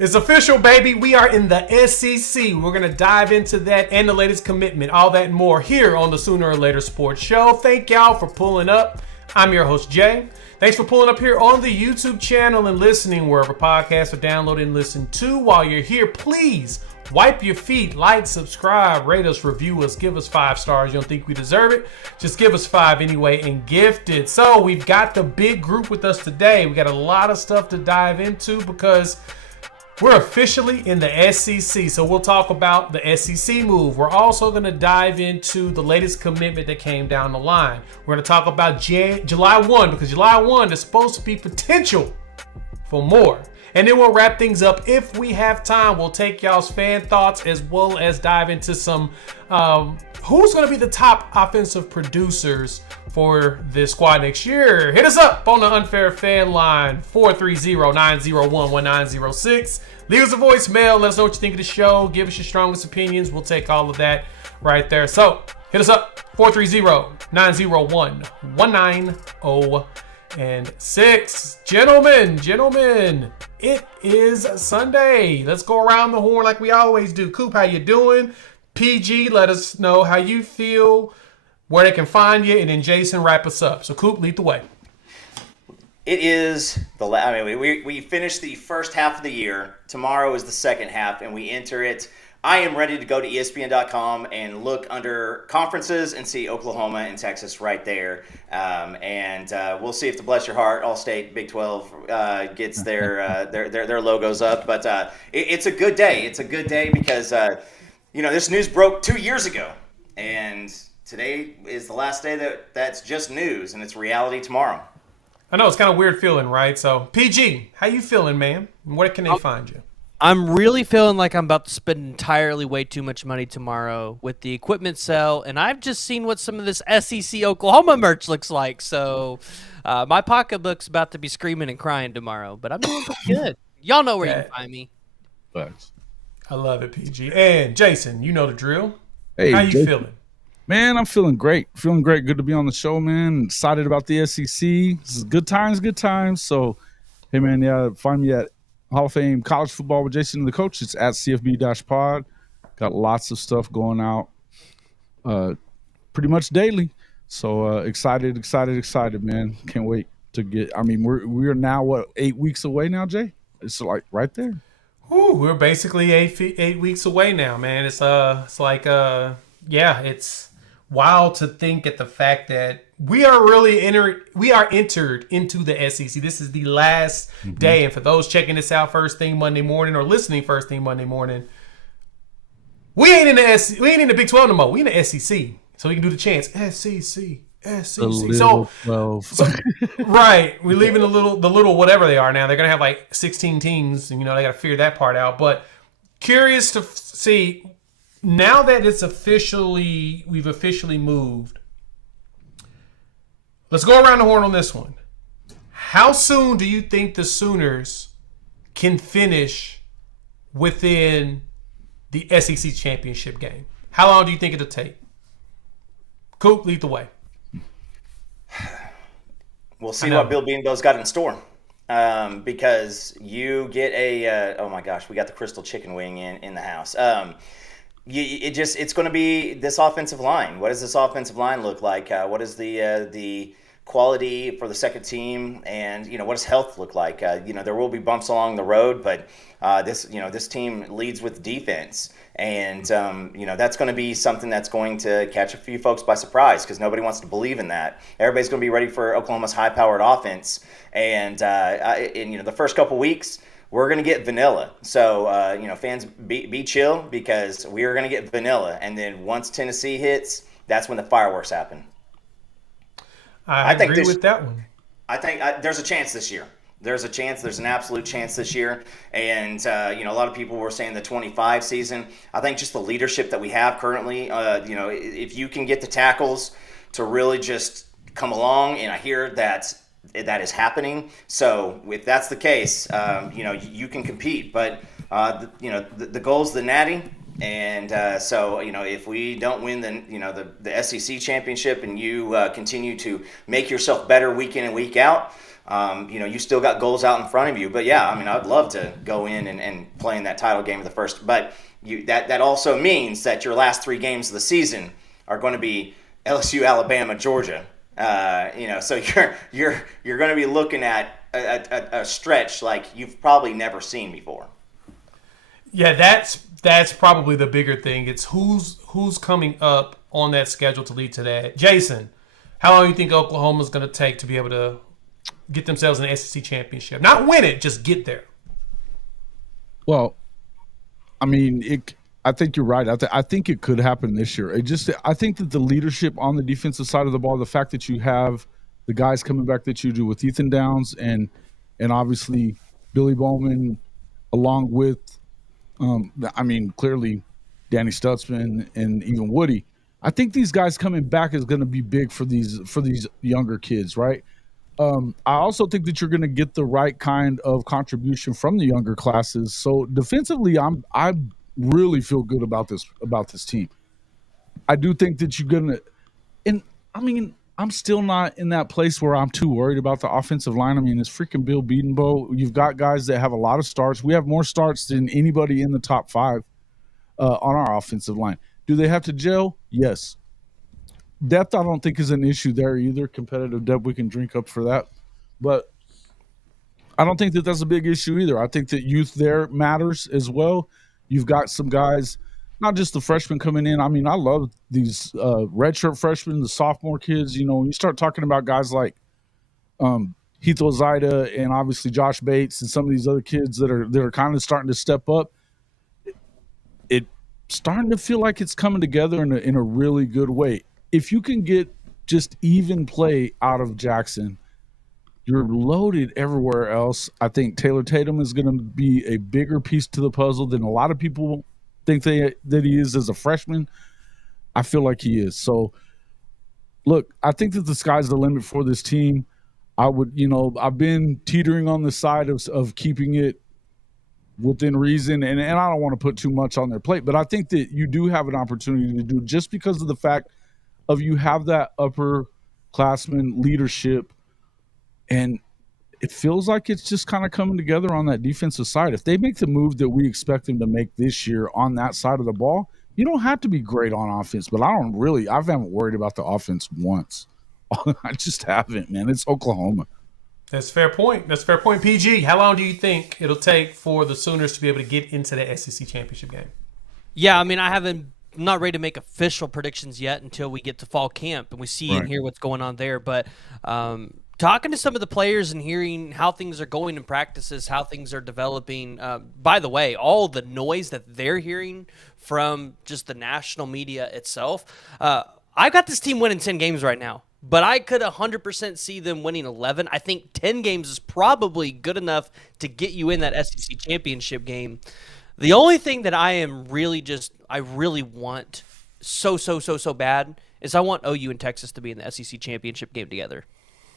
It's official, baby. We are in the SEC. We're going to dive into that and the latest commitment, all that and more here on the Sooner or Later Sports Show. Thank y'all for pulling up. I'm your host, Jay. Thanks for pulling up here on the YouTube channel and listening wherever podcasts are downloaded and listened to. While you're here, please wipe your feet, like, subscribe, rate us, review us, give us 5 stars. You don't think we deserve it? Just give us 5 anyway and gift it. So we've got the big group with us today. We got a lot of stuff to dive into because we're officially in the SEC, so we'll talk about the SEC move. We're also going to dive into the latest commitment that came down the line. We're going to talk about July 1, because July 1 is supposed to be potential for more. And then we'll wrap things up if we have time. We'll take y'all's fan thoughts as well as dive into some who's going to be the top offensive producers for this squad next year. Hit us up on the Unfair Fan Line, 430-901-1906. Leave us a voicemail. Let us know what you think of the show. Give us your strongest opinions. We'll take all of that right there. So hit us up, 430-901-1906. Gentlemen, it is Sunday. Let's go around the horn like we always do. Coop, how you doing? PG, let us know how you feel, where they can find you, and then Jason, wrap us up. So Coop, lead the way. It is we finished the first half of the year. Tomorrow is the second half, and we enter it. I am ready to go to ESPN.com and look under conferences and see Oklahoma and Texas right there. And we'll see if the Bless Your Heart, All-State, Big 12 gets their logos up. But it's a good day. It's a good day because this news broke 2 years ago, and today is the last day that's just news, and it's reality tomorrow. I know, it's kind of weird feeling, right? So, PG, how you feeling, man? Where can they find you? I'm really feeling like I'm about to spend entirely way too much money tomorrow with the equipment sale, and I've just seen what some of this SEC Oklahoma merch looks like. So, my pocketbook's about to be screaming and crying tomorrow, but I'm doing pretty good. Y'all know where you can find me. Thanks. I love it, PG. And Jason, you know the drill. Hey, how you feeling? Man, I'm feeling great. Feeling great. Good to be on the show, man. Excited about the SEC. This is good times. So, hey, man, find me at Hall of Fame College Football with Jason and the Coach. It's at CFB-pod. Got lots of stuff going out pretty much daily. So, excited, man. Can't wait to get – I mean, we're now, 8 weeks away now, Jay? It's like right there. Ooh, we're basically 8 weeks away now, man. It's it's wild to think at the fact that we are entered into the SEC. This is the last day, and for those checking this out first thing Monday morning or listening first thing Monday morning, we ain't in the Big 12 no more. We in the SEC, so we can do the chants SEC. So right, we're leaving the little whatever they are now. They're gonna have like 16 teams, and they got to figure that part out. But curious to see now that we've officially moved. Let's go around the horn on this one. How soon do you think the Sooners can finish within the SEC championship game? How long do you think it'll take? Coop, lead the way. We'll see what Bill Beanbo's got in store. Because you get oh my gosh, we got the Crystal Chicken Wing in the house. It's going to be this offensive line. What does this offensive line look like? What is the quality for the second team, and what does health look like? There will be bumps along the road, but this team leads with defense, and that's going to be something that's going to catch a few folks by surprise because nobody wants to believe in that. Everybody's going to be ready for Oklahoma's high-powered offense, and the first couple weeks we're going to get vanilla. So fans, be chill because we are going to get vanilla, and then once Tennessee hits, that's when the fireworks happen. I agree with that one. I think there's a chance this year. There's a chance. There's an absolute chance this year. And, a lot of people were saying the 25 season. I think just the leadership that we have currently, if you can get the tackles to really just come along, and I hear that is happening. So if that's the case, you can compete. But, the goal's the natty. And so, if we don't win the SEC championship and you continue to make yourself better week in and week out, you still got goals out in front of you. But yeah, I'd love to go in and play in that title game of the first. But that also means that your last 3 games of the season are going to be LSU, Alabama, Georgia. So you're going to be looking at a stretch like you've probably never seen before. Yeah, that's probably the bigger thing. It's who's coming up on that schedule to lead to that. Jason, how long do you think Oklahoma's going to take to be able to get themselves an SEC championship? Not win it, just get there. Well, I think you're right. I think it could happen this year. I think that the leadership on the defensive side of the ball, the fact that you have the guys coming back that you do with Ethan Downs and obviously Billy Bowman, along with clearly Danny Stutzman and even Woody. I think these guys coming back is going to be big for these younger kids, right? I also think that you're going to get the right kind of contribution from the younger classes. So defensively, I really feel good about this team. I do think that you're going to, and I'm still not in that place where I'm too worried about the offensive line. It's freaking Bill Bedenbaugh. You've got guys that have a lot of starts. We have more starts than anybody in the top 5 on our offensive line. Do they have to gel? Yes. Depth, I don't think, is an issue there either. Competitive depth, we can drink up for that. But I don't think that that's a big issue either. I think that youth there matters as well. You've got some guys, not just the freshmen coming in. I love these redshirt freshmen, the sophomore kids. When you start talking about guys like Heath Ozida and obviously Josh Bates and some of these other kids that are kind of starting to step up, it's starting to feel like it's coming together in a really good way. If you can get just even play out of Jackson, you're loaded everywhere else. I think Taylor Tatum is going to be a bigger piece to the puzzle than a lot of people think that he is as a freshman. I feel like he is. So, look, I think that the sky's the limit for this team. I've been teetering on the side of keeping it within reason, and I don't want to put too much on their plate, but I think that you do have an opportunity to do, just because of the fact of you have that upperclassman leadership, and it feels like it's just kind of coming together on that defensive side. If they make the move that we expect them to make this year on that side of the ball, you don't have to be great on offense, but I haven't worried about the offense once. I just haven't, man. It's Oklahoma. That's a fair point. PG, how long do you think it'll take for the Sooners to be able to get into the SEC championship game? Yeah, I'm not ready to make official predictions yet until we get to fall camp and we see and hear what's going on there. But talking to some of the players and hearing how things are going in practices, how things are developing. By the way, all the noise that they're hearing from just the national media itself. I got this team winning 10 games right now, but I could 100% see them winning 11. I think 10 games is probably good enough to get you in that SEC championship game. The only thing that I really want so bad is I want OU and Texas to be in the SEC championship game together.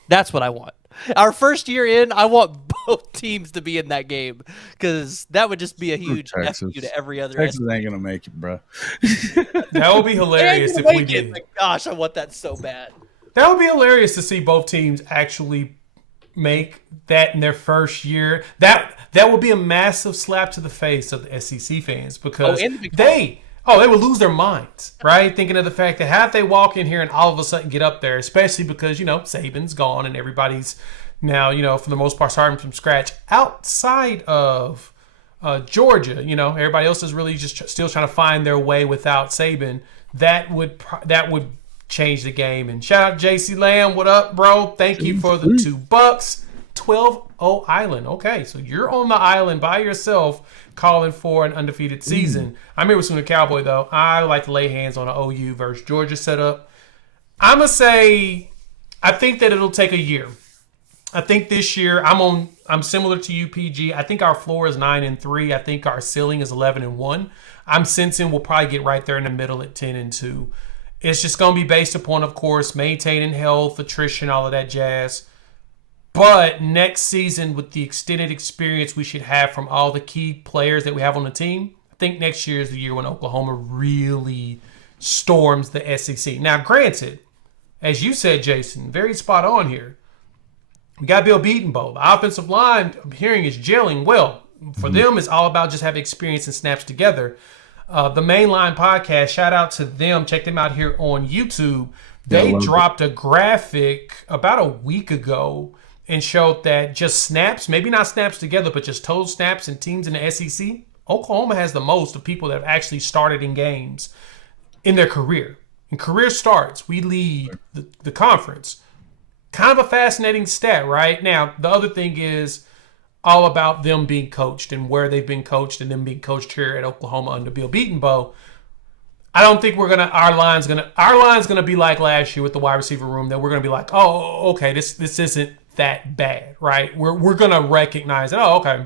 That's what I want. Our first year in, I want both teams to be in that game, because that would just be a huge F you to every other. Texas ain't gonna make it, bro. That would be hilarious if we did. Like, gosh, I want that so bad. That would be hilarious to see both teams actually make that in their first year. That would be a massive slap to the face of the SEC fans, because they would lose their minds, right? Thinking of the fact that how they walk in here and all of a sudden get up there, especially because, Saban's gone and everybody's now, for the most part, starting from scratch outside of Georgia. Everybody else is really just still trying to find their way without Saban. That would change the game. And shout out JC Lamb. What up, bro? Thank you for the $2. 12-0 Island. Okay, so you're on the island by yourself calling for an undefeated season. I'm here with Sooner Cowboy, though. I like to lay hands on an OU versus Georgia setup. I'm going to say I think that it'll take a year. I think this year I'm similar to you, PG. I think our floor is 9-3. I think our ceiling is 11-1. I'm sensing we'll probably get right there in the middle at 10-2. It's just going to be based upon, of course, maintaining health, attrition, all of that jazz. But next season, with the extended experience we should have from all the key players that we have on the team, I think next year is the year when Oklahoma really storms the SEC. Now, granted, as you said, Jason, very spot on here. We got Bill Beatonbow. The offensive line, I'm hearing, is gelling well. For them, it's all about just having experience and snaps together. The Mainline podcast, shout out to them. Check them out here on YouTube. They dropped a graphic about a week ago and showed that just snaps, maybe not snaps together, but just total snaps and teams in the SEC, Oklahoma has the most of people that have actually started in games in their career. In career starts, we lead the conference. Kind of a fascinating stat, right? Now, the other thing is all about them being coached and where they've been coached and them being coached here at Oklahoma under Bill Beatonbow. I don't think our line's gonna be like last year with the wide receiver room, that we're gonna be like, oh, okay, this isn't that bad, right? We're gonna recognize that, oh, okay.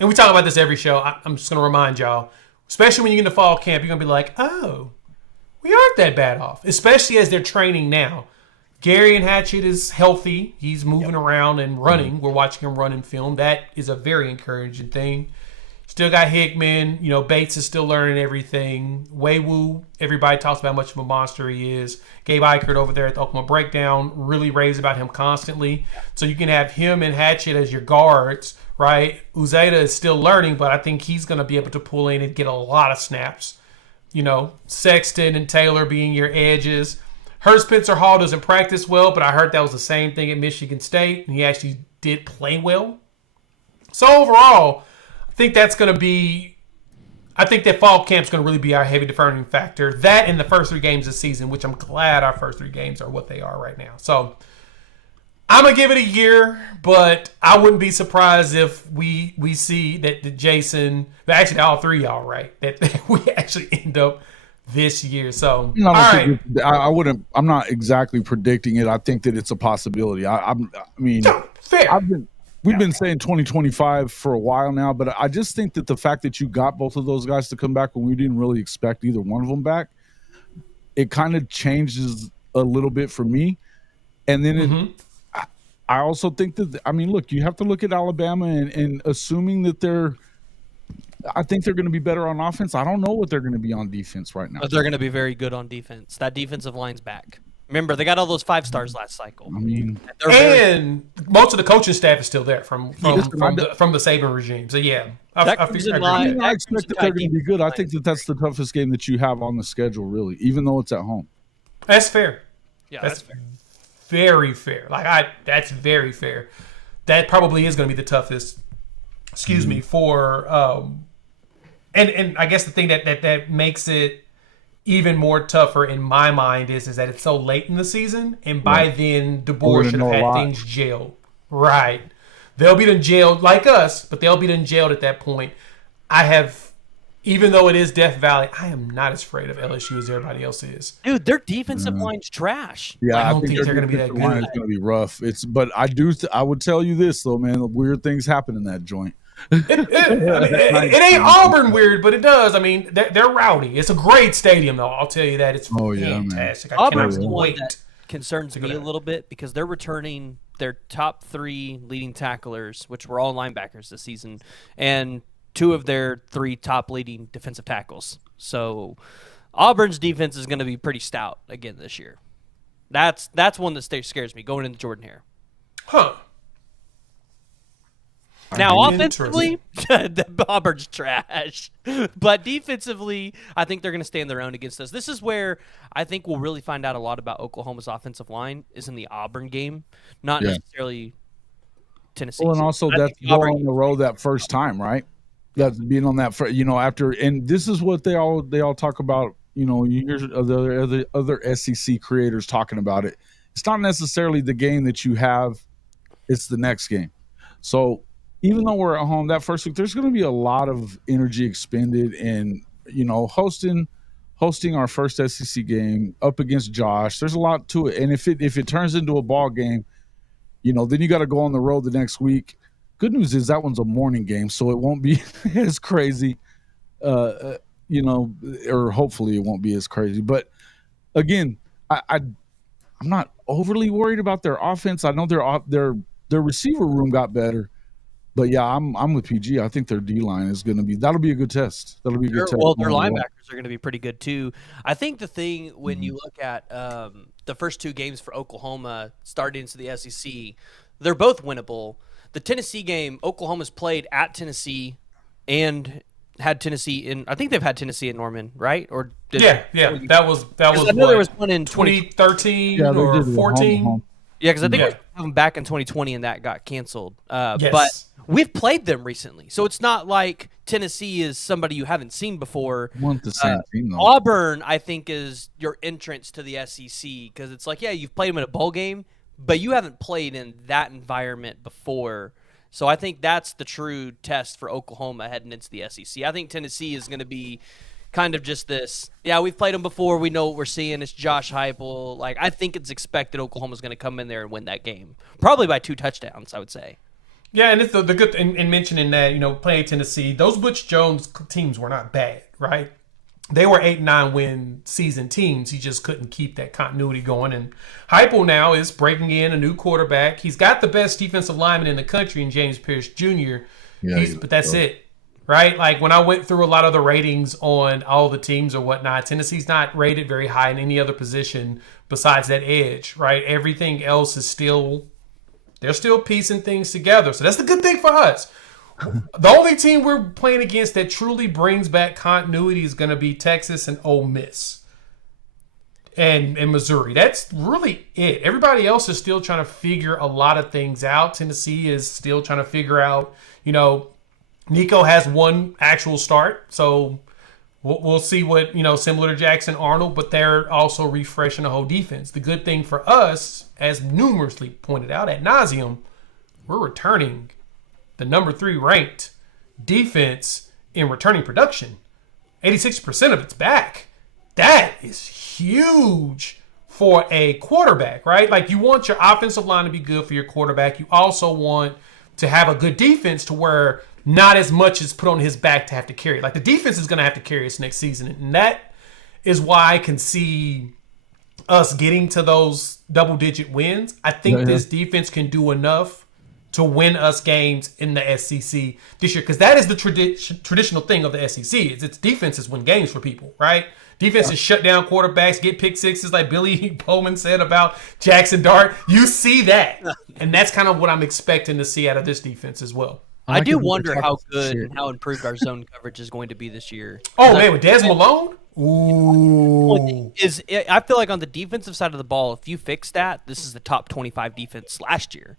And we talk about this every show. I'm just gonna remind y'all, especially when you get into fall camp, you're gonna be like, oh, we aren't that bad off, especially as they're training now. Gary and Hatchett is healthy. He's moving around and running. We're watching him run in film. That is a very encouraging thing. Still got Hickman. Bates is still learning everything. Waywu, everybody talks about how much of a monster he is. Gabe Eichert over there at the Oklahoma Breakdown really raves about him constantly. So you can have him and Hatchett as your guards, right? Uzeda is still learning, but I think he's going to be able to pull in and get a lot of snaps. Sexton and Taylor being your edges. Hurst Spencer Hall doesn't practice well, but I heard that was the same thing at Michigan State, and he actually did play well. So overall, I think that fall camp's going to really be our heavy deferring factor. That and the first 3 games of the season, which I'm glad our first 3 games are what they are right now. So I'm going to give it a year, but I wouldn't be surprised if we see that Jason, actually all 3 y'all, right, that we actually end up this year. So all right. I'm not exactly predicting it. I think that it's a possibility. Fair. We've been saying 2025 for a while now, but I just think that the fact that you got both of those guys to come back when we didn't really expect either one of them back, it kind of changes a little bit for me. And then I also think that, look, you have to look at Alabama and assuming that I think they're going to be better on offense. I don't know what they're going to be on defense right now. But they're going to be very good on defense. That defensive line's back. Remember, they got all those 5 stars last cycle. And most of the coaching staff is still there from the Saban regime. So, yeah. I expect that they're going to be good. I think that's the toughest game that you have on the schedule, really, even though it's at home. That's fair. Yeah, that's fair. Very fair. That's very fair. That probably is going to be the toughest, for and I guess the thing that makes it even more tougher in my mind is that it's so late in the season, and by then DeBoer should have had things jailed. Right. They'll be done jailed like us, but they'll be done jailed at that point. Even though it is Death Valley, I am not as afraid of LSU as everybody else is. Dude, their defensive line's trash. Yeah, I don't think they're going to be that good. It's going to be rough. But I would tell you this though, man. Weird things happen in that joint. It ain't Auburn weird, but it does. They're rowdy. It's a great stadium, though. I'll tell you that. It's fantastic. Man. Auburn's the one that concerns me a little bit because they're returning their top 3 leading tacklers, which were all linebackers this season, and 2 of their 3 top leading defensive tackles. So Auburn's defense is going to be pretty stout again this year. That's one that scares me going into Jordan Hare. Huh. Now, offensively, Auburn's trash. But defensively, I think they're going to stand their own against us. This is where I think we'll really find out a lot about Oklahoma's offensive line is in the Auburn game, not necessarily Tennessee. Well, and also that's going on the road that first time, right? That's being on that, after, and this is what they all talk about. You hear the other SEC creators talking about it. It's not necessarily the game that you have; it's the next game. So even though we're at home that first week, there's going to be a lot of energy expended in hosting our first SEC game up against Josh. There's a lot to it, and if it turns into a ball game, then you got to go on the road the next week. Good news is that one's a morning game, so it won't be as crazy, or hopefully it won't be as crazy. But again, I'm not overly worried about their offense. I know their receiver room got better, But yeah, I'm with PG. I think their D line is going to be. That'll be a good test. That'll be a good test. Well, their linebackers are going to be pretty good too. I think the thing when you look at the first 2 games for Oklahoma starting into the SEC, they're both winnable. The Tennessee game, Oklahoma's played at Tennessee and had Tennessee in. I think they've had Tennessee at Norman, right? Or yeah. That was. I know there was one in 2013 or 14. Yeah, because I think we had them back in 2020 and that got canceled. Yes. But we've played them recently, so it's not like Tennessee is somebody you haven't seen before. Want the same team though. Auburn, I think, is your entrance to the SEC because it's like, yeah, you've played them in a bowl game, but you haven't played in that environment before. So I think that's the true test for Oklahoma heading into the SEC. I think Tennessee is going to be kind of just this, yeah, we've played them before. We know what we're seeing. It's Josh Heupel. Like, I think it's expected Oklahoma's going to come in there and win that game. Probably by 2 touchdowns, I would say. Yeah, and it's the good in mentioning that, playing Tennessee, those Butch Jones teams were not bad, right? They were 8-9 win season teams. He just couldn't keep that continuity going. And Heupel now is breaking in a new quarterback. He's got the best defensive lineman in the country in James Pierce Jr. Yeah, but that's it. Right? Like when I went through a lot of the ratings on all the teams or whatnot, Tennessee's not rated very high in any other position besides that edge, right? Everything else is they're still piecing things together. So that's the good thing for us. The only team we're playing against that truly brings back continuity is going to be Texas and Ole Miss and Missouri. That's really it. Everybody else is still trying to figure a lot of things out. Tennessee is still trying to figure out, Nico has one actual start, so we'll see what, similar to Jackson Arnold, but they're also refreshing the whole defense. The good thing for us, as numerously pointed out ad nauseum, we're returning the number 3 ranked defense in returning production. 86% of it's back. That is huge for a quarterback, right? Like you want your offensive line to be good for your quarterback. You also want to have a good defense to where not as much is put on his back to have to carry. Like the defense is going to have to carry us next season. And that is why I can see us getting to those double-digit wins. I think this defense can do enough to win us games in the SEC this year. Because that is the traditional thing of the SEC. It's defenses win games for people, right? Defenses shut down quarterbacks, get pick sixes like Billy Bowman said about Jackson Dart. You see that. And that's kind of what I'm expecting to see out of this defense as well. I do wonder how good and how improved our zone coverage is going to be this year. Oh, man, with Des Malone? Ooh. I feel like on the defensive side of the ball, if you fix that, this is the top 25 defense last year.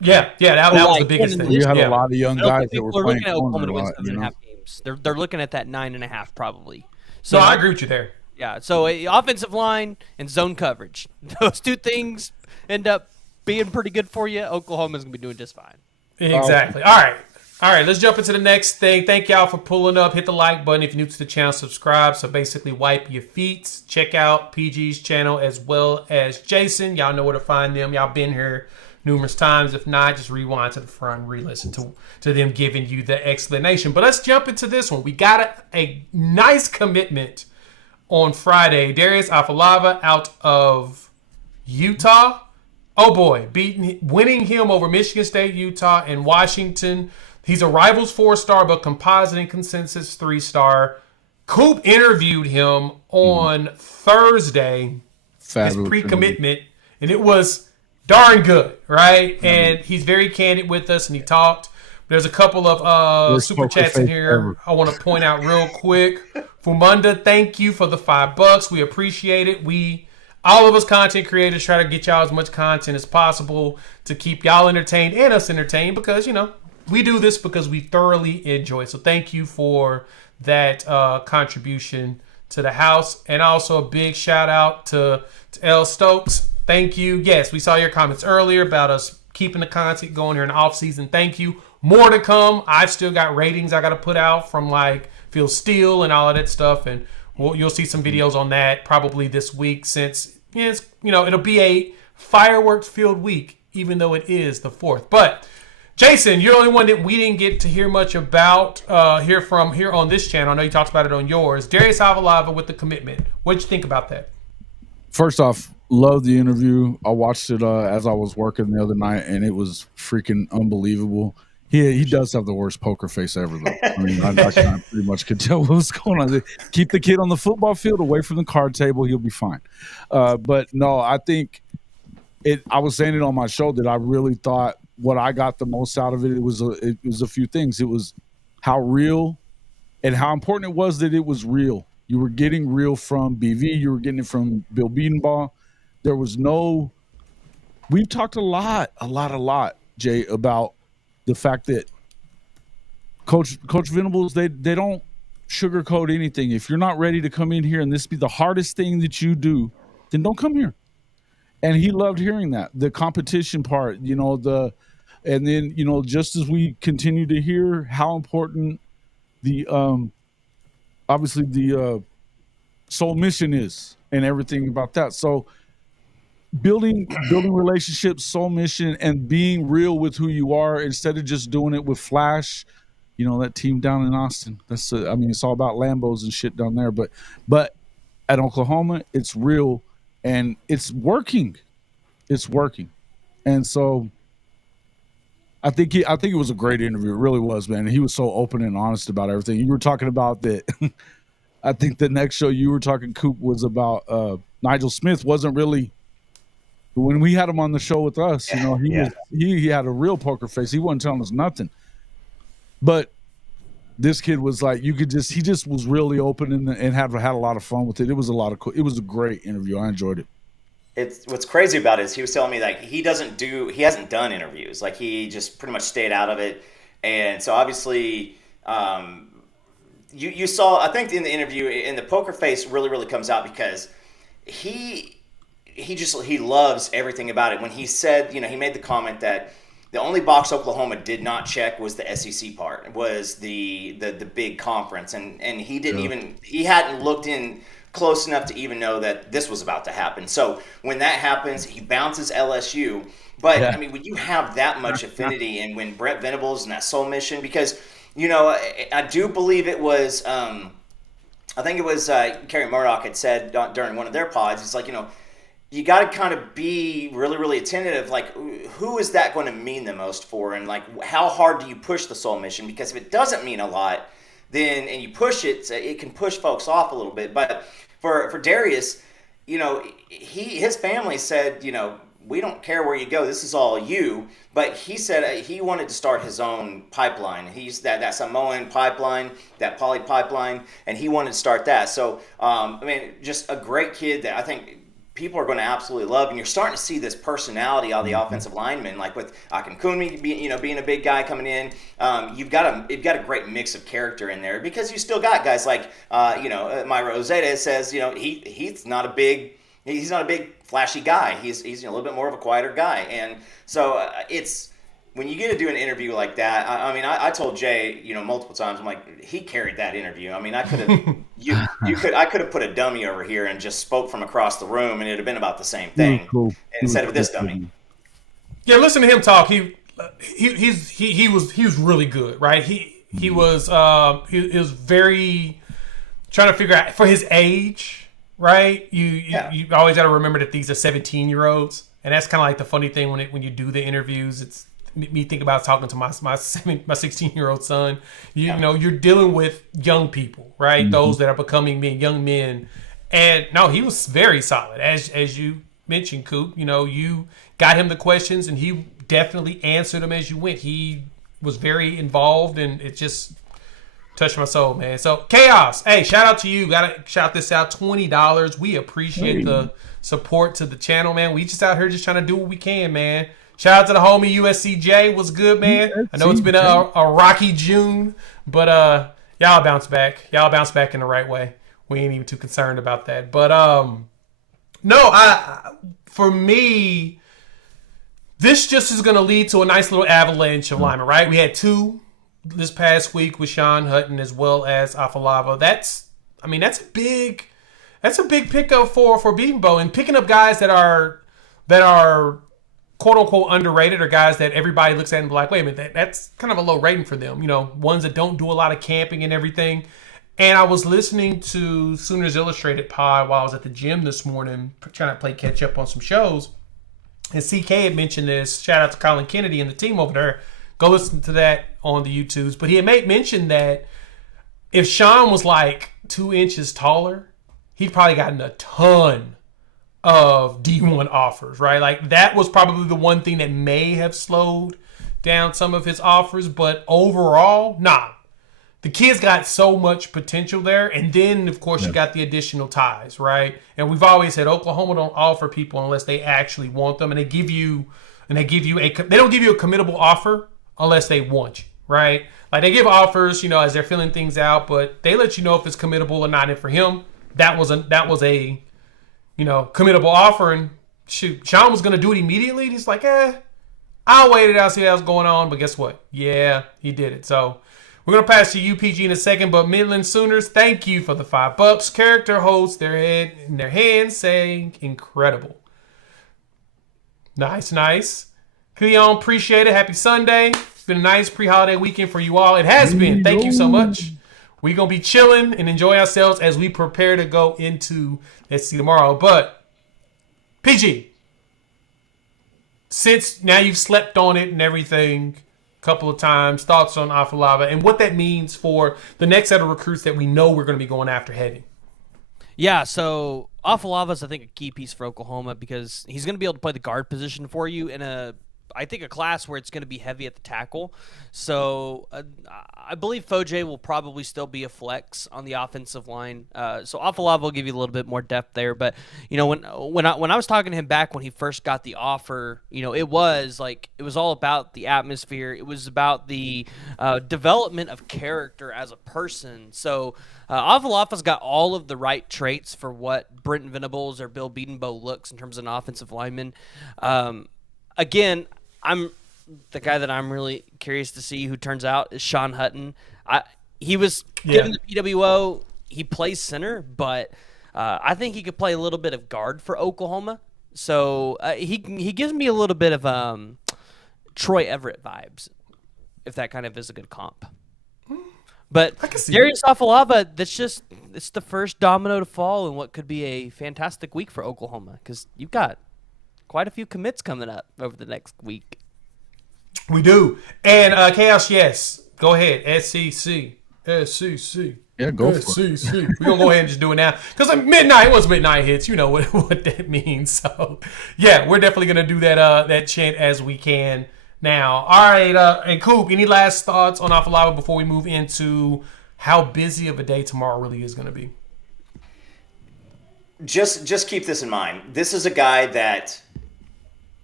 Yeah, that was the biggest thing. You had a lot of young guys that were playing looking at Oklahoma to win 7.5 games. They're looking at that 9.5 probably. So no, I agree with you there. Yeah, so offensive line and zone coverage. Those 2 things end up being pretty good for you. Oklahoma's going to be doing just fine. Exactly. All right, let's jump into the next thing. Thank y'all for pulling up. Hit the like button if you're new to the channel. Subscribe. So basically wipe your feet. Check out PG's channel as well as Jason. Y'all know where to find them. Y'all been here numerous times. If not, just rewind to the front and re-listen to them giving you the explanation. But let's jump into this one. We got a nice commitment on Friday. Darius Afalava out of Utah. Oh boy, winning him over Michigan State, Utah, and Washington. He's a Rivals 4-star, but composite and consensus 3-star. Coop interviewed him on Thursday, his pre-commitment, and it was darn good, right? And he's very candid with us, and he talked. There's a couple of super chats in here I want to point out real quick. Fumunda, thank you for the $5. We appreciate it. All of us content creators try to get y'all as much content as possible to keep y'all entertained and us entertained because, we do this because we thoroughly enjoy it. So thank you for that contribution to the house. And also a big shout out to L. Stokes. Thank you. Yes, we saw your comments earlier about us keeping the content going here in the off season. Thank you. More to come. I've still got ratings I got to put out from like Phil Steele and all of that stuff. And you'll see some videos on that probably this week since it'll be a fireworks filled week, even though it is the 4th. But Jason, you're the only one that we didn't get to hear much about here on this channel. I know you talked about it on yours. Darius Avalava with the commitment. What'd you think about that? First off, love the interview. I watched it as I was working the other night, and it was freaking unbelievable. He does have the worst poker face ever, though. I mean, I kind of pretty much could tell what was going on. Keep the kid on the football field, away from the card table. He'll be fine. But no, I think I was saying it on my show that I really thought what I got the most out of it was a few things. It was how real and how important it was that it was real. You were getting real from BV. You were getting it from Bill Bedenbaugh. There was no. We've talked a lot, Jay, about the fact that Coach Venables, they don't sugarcoat anything. If you're not ready to come in here and this be the hardest thing that you do, then don't come here. And he loved hearing that. The competition part, and then, just as we continue to hear how important the obviously the soul mission is and everything about that. So building relationships, soul mission, and being real with who you are instead of just doing it with flash. That team down in Austin, it's all about Lambos and shit down there, but at Oklahoma, it's real and it's working. And so I think it was a great interview. It really was, man. He was so open and honest about everything. You were talking about that. I think the next show you were talking, Coop, was about Nigel Smith wasn't really. When we had him on the show with us, he had a real poker face. He wasn't telling us nothing. But this kid was like, he just was really open and had a lot of fun with it. It was it was a great interview. I enjoyed it. What's crazy about it is he was telling me like he hasn't done interviews. Like he just pretty much stayed out of it. And so obviously, you saw, I think in the interview, and the poker face really, really comes out because he loves everything about it. When he said, he made the comment that the only box Oklahoma did not check was the SEC part, was the big conference, and he didn't he hadn't looked in close enough to even know that this was about to happen. So when that happens, he bounces LSU. But when you have that much affinity, and when Brent Venables and that soul mission, because I do believe it was, I think it was Kerry Murdoch had said during one of their pods, it's like you got to kind of be really, really attentive. Like, who is that going to mean the most for? And, like, how hard do you push the soul mission? Because if it doesn't mean a lot, then, and you push it, it can push folks off a little bit. But for Darius, his family said, we don't care where you go. This is all you. But he said he wanted to start his own pipeline. He's that Samoan pipeline, that poly pipeline, and he wanted to start that. So, just a great kid that I think people are going to absolutely love, and you're starting to see this personality on the offensive linemen, like with Akinkunmi being a big guy coming in. You've got a great mix of character in there because you still got guys like Myra Ozeta says he's not a big flashy guy. He's a little bit more of a quieter guy, and so it's. When you get to do an interview like that, I told Jay, multiple times, I'm like, he carried that interview. I could have, I could have put a dummy over here and just spoke from across the room, and it'd have been about the same thing instead of this dummy. Yeah, listen to him talk. He was really good, right? He was very trying to figure out for his age, right? You always got to remember that these are 17-year-olds, and that's kind of like the funny thing when you do the interviews. It's me think about talking to my 16-year-old son. You're dealing with young people, right? Mm-hmm. Those that are becoming young men. And no, he was very solid. As you mentioned, Coop, you got him the questions and he definitely answered them as you went. He was very involved and it just touched my soul, man. So Chaos, hey, shout out to you. Gotta shout this out, $20. We appreciate the support to the channel, man. We just out here just trying to do what we can, man. Shout out to the homie USCJ. What's good, man? I know it's been a rocky June, but y'all bounce back. Y'all bounce back in the right way. We ain't even too concerned about that. But for me, this just is going to lead to a nice little avalanche of linemen, right? We had 2 this past week with Sean Hutton as well as Afalava. That's a big pickup for Bedenbaugh, and picking up guys that are quote unquote underrated, or guys that everybody looks at and be like, wait a minute, that's kind of a low rating for them. Ones that don't do a lot of camping and everything. And I was listening to Sooners Illustrated pod while I was at the gym this morning, trying to play catch up on some shows. And CK had mentioned this. Shout out to Colin Kennedy and the team over there. Go listen to that on the YouTubes. But he had made mention that if Sean was like 2 inches taller, he'd probably gotten a ton of D1 offers, right? Like that was probably the one thing that may have slowed down some of his offers. But overall, nah. The kid's got so much potential there. And then, of course, you got the additional ties, right? And we've always said Oklahoma don't offer people unless they actually want them. And they don't give you a committable offer unless they want you, right? Like they give offers, as they're filling things out, but they let you know if it's committable or not. And for him, that was a committable offer. And shoot, Sean was going to do it immediately. He's like, I'll wait it out, see how's going on. But guess what? Yeah, he did it. So we're going to pass to UPG in a second, but Midland Sooners, thank you for the $5. Character holds their head in their hands, saying incredible. Nice. Cleon, appreciate it. Happy Sunday. It's been a nice pre-holiday weekend for you all. It has been. Thank you so much. We're going to be chilling and enjoy ourselves as we prepare to go into SC tomorrow. But, PG, since now you've slept on it and everything couple of times, thoughts on Afalava and what that means for the next set of recruits that we know we're going to be going after heavy. Yeah, so Afalava is, I think, a key piece for Oklahoma because he's going to be able to play the guard position for you in a class where it's going to be heavy at the tackle. So I believe Foje will probably still be a flex on the offensive line. So Afalava will give you a little bit more depth there. But when I was talking to him back when he first got the offer, it was all about the atmosphere. It was about the development of character as a person. So Afalava's got all of the right traits for what Brenton Venables or Bill Bedenbow looks in terms of an offensive lineman. Again, the guy that I'm really curious to see who turns out is Sean Hutton. He was given the PWO. He plays center, but I think he could play a little bit of guard for Oklahoma. So he gives me a little bit of Troy Everett vibes, if that kind of is a good comp. But Darius Afalava, it's the first domino to fall in what could be a fantastic week for Oklahoma because you've got quite a few commits coming up over the next week. We do. And Chaos, yes. Go ahead. SEC. Yeah, go for it. SEC. We're going to go ahead and just do it now. Because once midnight hits, you know what that means. So, yeah, we're definitely going to do that chant as we can now. All right, and Coop, any last thoughts on Afalava before we move into how busy of a day tomorrow really is going to be? Just keep this in mind. This is a guy that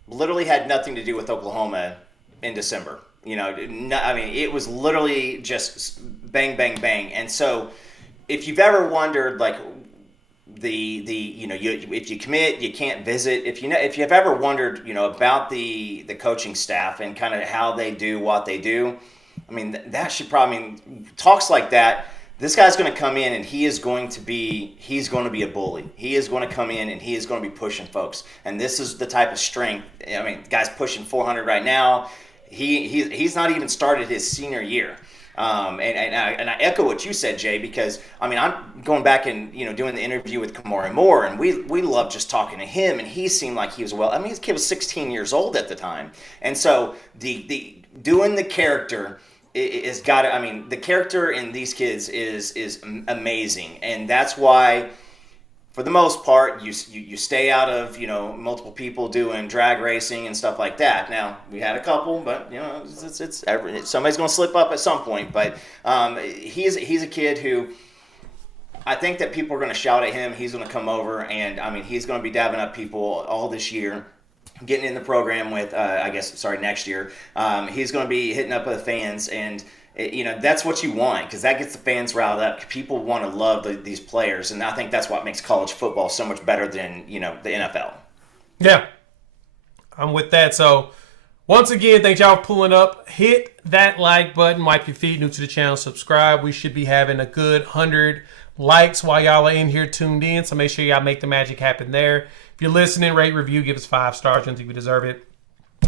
literally had nothing to do with Oklahoma in December. It was literally just bang, bang, bang. And so if you've ever wondered, like, if you commit, you can't visit. If you've ever wondered, about the coaching staff and kind of how they do what they do, that should probably, talks like that. This guy's going to come in and he's going to be a bully. He is going to come in and he is going to be pushing folks. And this is the type of strength. Guy's pushing 400 right now. He's not even started his senior year. And I echo what you said, Jay, because I'm going back and doing the interview with Kamari Moore, and we love just talking to him, and he seemed like he was his kid was 16 years old at the time, and so the doing the character is the character in these kids is amazing, and that's why, for the most part, you stay out of multiple people doing drag racing and stuff like that. Now we had a couple, but it's somebody's going to slip up at some point. But he's a kid who I think that people are going to shout at him. He's going to come over, and he's going to be dabbing up people all this year, getting in the program with next year. He's going to be hitting up with the fans, and that's what you want, because that gets the fans riled up. People want to love these players, and I think that's what makes college football so much better than the NFL. Yeah, I'm with that. So once again, thank y'all for pulling up. Hit that like button, wipe your feet, new to the channel, subscribe. We should be having a good 100 likes while y'all are in here tuned in, so make sure y'all make the magic happen there. If you're listening, rate, review, give us 5 stars. I don't think we deserve it.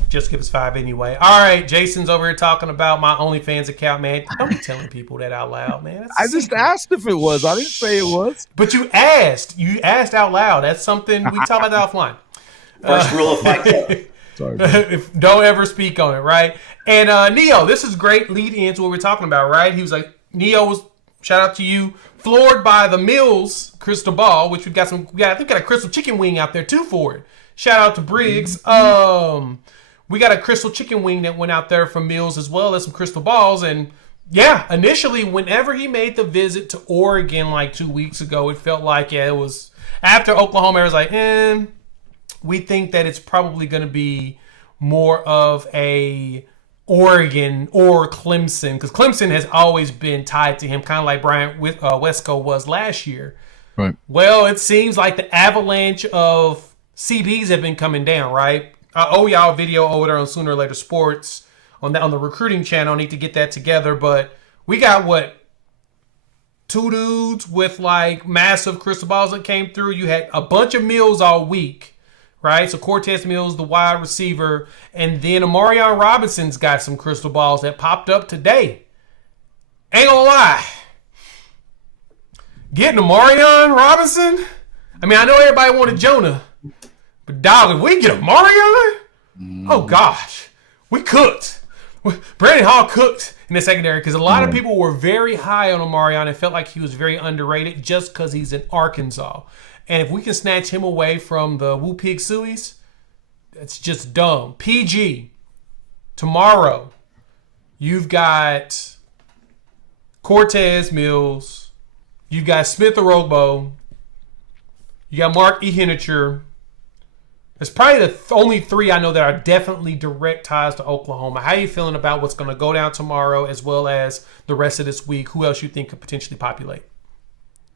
Just give us 5 anyway. All right, Jason's over here talking about my OnlyFans account, man. Don't be telling people that out loud, man. I just asked if it was. I didn't say it was. But you asked. You asked out loud. That's something we talk about that offline. First rule of Fight Club. Sorry, bro. Don't ever speak on it, right? And Neo, this is great lead into what we're talking about, right? He was like, Neo was, shout out to you, floored by the Mills crystal ball, which I think we got a crystal chicken wing out there too for it. Shout out to Briggs. We got a crystal chicken wing that went out there from Mills as well as some crystal balls. And yeah, initially, whenever he made the visit to Oregon like 2 weeks ago, it felt like, it was after Oklahoma, it was like, we think that it's probably going to be more of a Oregon or Clemson, because Clemson has always been tied to him, kind of like Brian Wesco was last year. Right. Well, it seems like the avalanche of CBs have been coming down, right? I owe y'all a video over there on Sooner or Later Sports on the recruiting channel. I need to get that together, but we got two dudes with like massive crystal balls that came through. You had a bunch of Mills all week. Right, so Cortez Mills, the wide receiver, and then Amarion Robinson's got some crystal balls that popped up today. Ain't gonna lie, getting Amarion Robinson. I mean, I know everybody wanted Jonah, but dog, if we get Amarion, oh gosh, we cooked. Brandon Hall cooked in the secondary because a lot of people were very high on Amarion and felt like he was very underrated just because he's in Arkansas. And if we can snatch him away from the Woo Pig Sueys, that's just dumb. PG, tomorrow, you've got Cortez Mills, you've got Smith Orogbo, you got Mark E. Hennicher. It's probably the only three I know that are definitely direct ties to Oklahoma. How are you feeling about what's going to go down tomorrow as well as the rest of this week? Who else you think could potentially populate?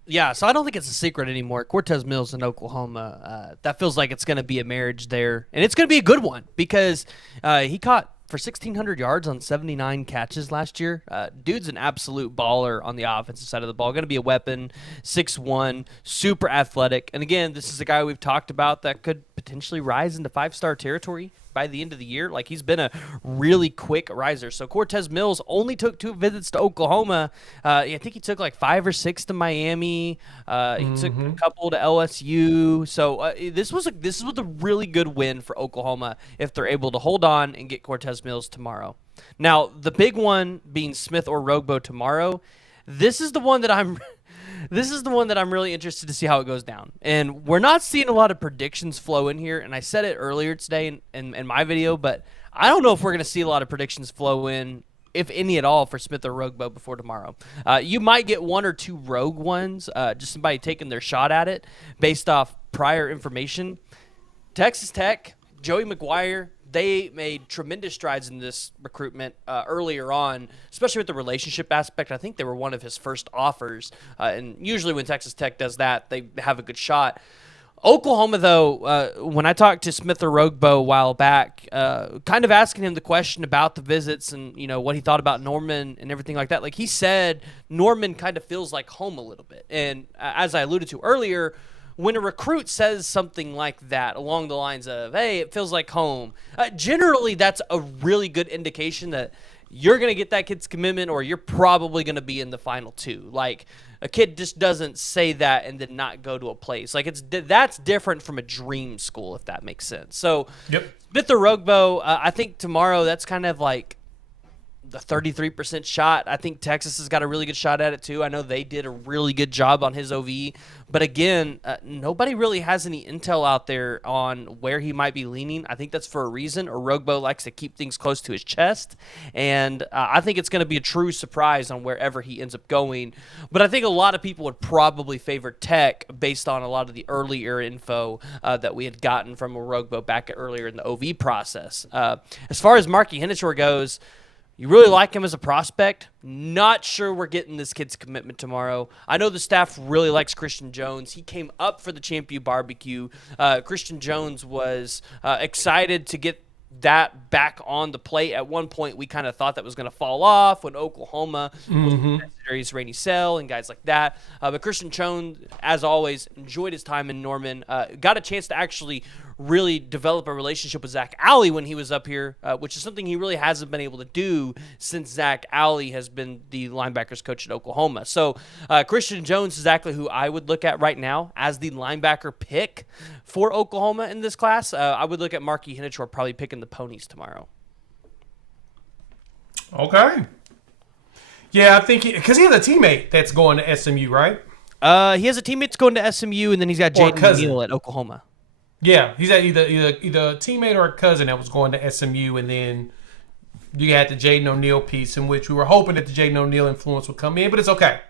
Yeah, so I don't think it's a secret anymore. Cortez Mills in Oklahoma, that feels like it's going to be a marriage there. And it's going to be a good one because he caught for 1,600 yards on 79 catches last year. Dude's an absolute baller on the offensive side of the ball. Going to be a weapon, 6'1", super athletic. And again, this is a guy we've talked about that could potentially rise into 5-star territory by the end of the year. Like, he's been a really quick riser. So Cortez Mills only took 2 visits to Oklahoma. I think he took like 5 or 6 to Miami. He took a couple to LSU. So this was a really good win for Oklahoma if they're able to hold on and get Cortez Mills tomorrow. Now, the big one being Smith or Rogbo tomorrow. This is the one that I'm really interested to see how it goes down. And we're not seeing a lot of predictions flow in here. And I said it earlier today in my video, but I don't know if we're going to see a lot of predictions flow in, if any at all, for Smith or Rogbo before tomorrow. You might get 1 or 2 rogue ones, just somebody taking their shot at it based off prior information. Texas Tech, Joey McGuire, they made tremendous strides in this recruitment earlier on, especially with the relationship aspect. I think they were one of his first offers, and usually when Texas Tech does that, they have a good shot. Oklahoma, though, when I talked to Smith or Rogbo a while back, kind of asking him the question about the visits and, you know, what he thought about Norman and everything like that, like he said, Norman kind of feels like home a little bit. And as I alluded to earlier, when a recruit says something like that along the lines of, hey, it feels like home, generally that's a really good indication that you're going to get that kid's commitment or you're probably going to be in the final 2. Like, a kid just doesn't say that and then not go to a place. Like, that's different from a dream school, if that makes sense. So, Smith or Rogbo, I think tomorrow that's kind of like the 33% shot. I think Texas has got a really good shot at it too. I know they did a really good job on his OV, but again, nobody really has any intel out there on where he might be leaning. I think that's for a reason. Orogbo likes to keep things close to his chest, and I think it's going to be a true surprise on wherever he ends up going. But I think a lot of people would probably favor Tech based on a lot of the earlier info that we had gotten from Orogbo back earlier in the OV process. As far as Marky Hennitor goes, you really like him as a prospect. Not sure we're getting this kid's commitment tomorrow. I know the staff really likes Christian Jones. He came up for the Champion Barbecue. Christian Jones was excited to get that back on the plate. At one point, we kind of thought that was going to fall off when Oklahoma was Darius Rainey Sell and guys like that. But Christian Jones, as always, enjoyed his time in Norman. Got a chance to actually really develop a relationship with Zach Alley when he was up here, which is something he really hasn't been able to do since Zach Alley has been the linebackers coach at Oklahoma. So Christian Jones is exactly who I would look at right now as the linebacker pick for Oklahoma in this class. I would look at Marquis Hennichor probably picking the ponies tomorrow. Okay. Yeah, I think because he has a teammate that's going to SMU, right? He has a teammate that's going to SMU, and then he's got Jaden Neal at Oklahoma. Yeah, he's at either a teammate or a cousin that was going to SMU, and then you had the Jaden O'Neal piece in which we were hoping that the Jaden O'Neal influence would come in, but it's okay.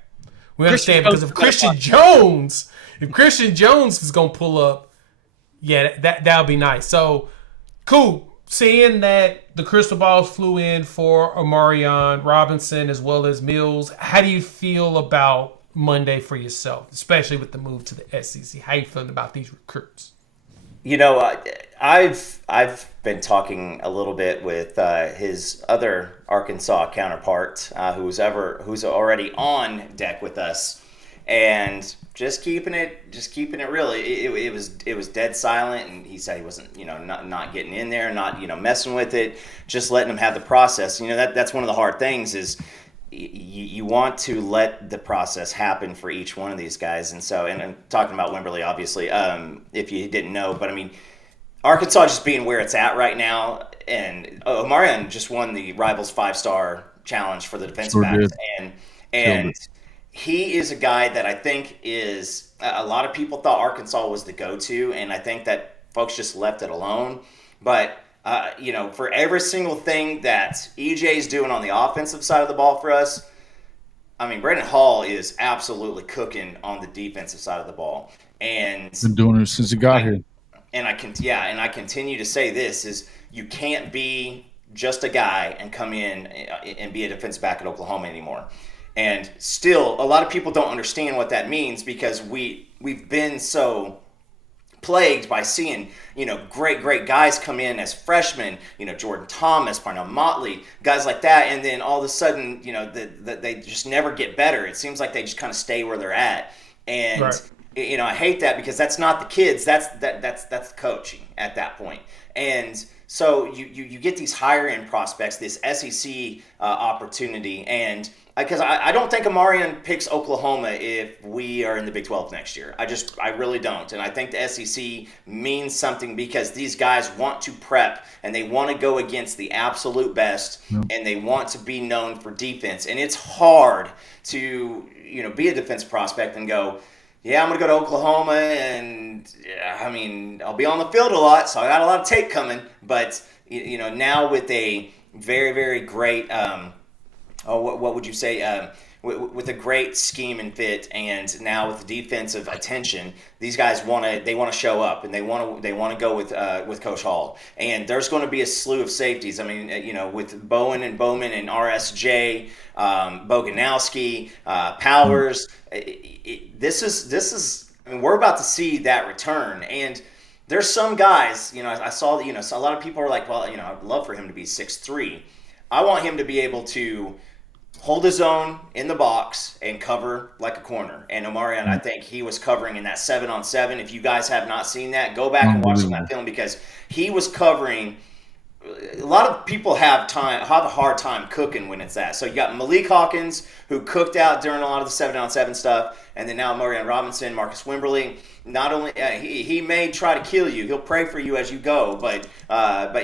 We understand because if Christian Jones is going to pull up, yeah, that'll be nice. So, cool. Seeing that the crystal balls flew in for Omarion Robinson as well as Mills, how do you feel about Monday for yourself, especially with the move to the SEC? How you feeling about these recruits? You know, I've been talking a little bit with his other Arkansas counterpart, who's already on deck with us, and just keeping it real. It was dead silent, and he said he wasn't, not getting in there, not messing with it, just letting him have the process. That's one of the hard things is you want to let the process happen for each one of these guys. And so, and I'm talking about Wimberly, obviously, if you didn't know, but I mean, Arkansas just being where it's at right now, and Omarion just won the Rivals 5-star challenge for the defensive backs, and he is a guy that I think is a lot of people thought Arkansas was the go-to, and I think that folks just left it alone. But for every single thing that EJ's doing on the offensive side of the ball for us, I mean, Brandon Hall is absolutely cooking on the defensive side of the ball, and been doing it since he got here. And I continue to say this is you can't be just a guy and come in and be a defensive back at Oklahoma anymore. And still, a lot of people don't understand what that means because we've been so plagued by seeing, great guys come in as freshmen, Jordan Thomas, Parnell Motley, guys like that, and then all of a sudden, they just never get better. It seems like they just kind of stay where they're at. And right. I hate that because that's not the kids, that's coaching at that point. And so you get these higher end prospects, this SEC opportunity, and because I don't think Omarion picks Oklahoma if we are in the Big 12 next year. I really don't. And I think the SEC means something because these guys want to prep and they want to go against the absolute best and they want to be known for defense. And it's hard to, be a defense prospect and go, yeah, I'm going to go to Oklahoma and, I'll be on the field a lot, so I got a lot of tape coming. But, now with a very, very great what would you say? With a great scheme and fit, and now with the defensive attention, these guys want to show up, and they want to go with Coach Hall. And there's going to be a slew of safeties. I mean, with Bowen and Bowman and RSJ, Boganowski, Powers. This is. I mean, we're about to see that return, and there's some guys. I saw that. So a lot of people are like, well, I'd love for him to be 6'3". I want him to be able to hold his own in the box and cover like a corner. And Omarion, I think he was covering in that 7-on-7. If you guys have not seen that, go back and watch that film because he was covering. A lot of people have a hard time cooking when it's that. So you got Malik Hawkins, who cooked out during a lot of the 7-on-7 stuff, and then now Omarion Robinson, Marcus Wimberly. Not only he may try to kill you, he'll pray for you as you go, but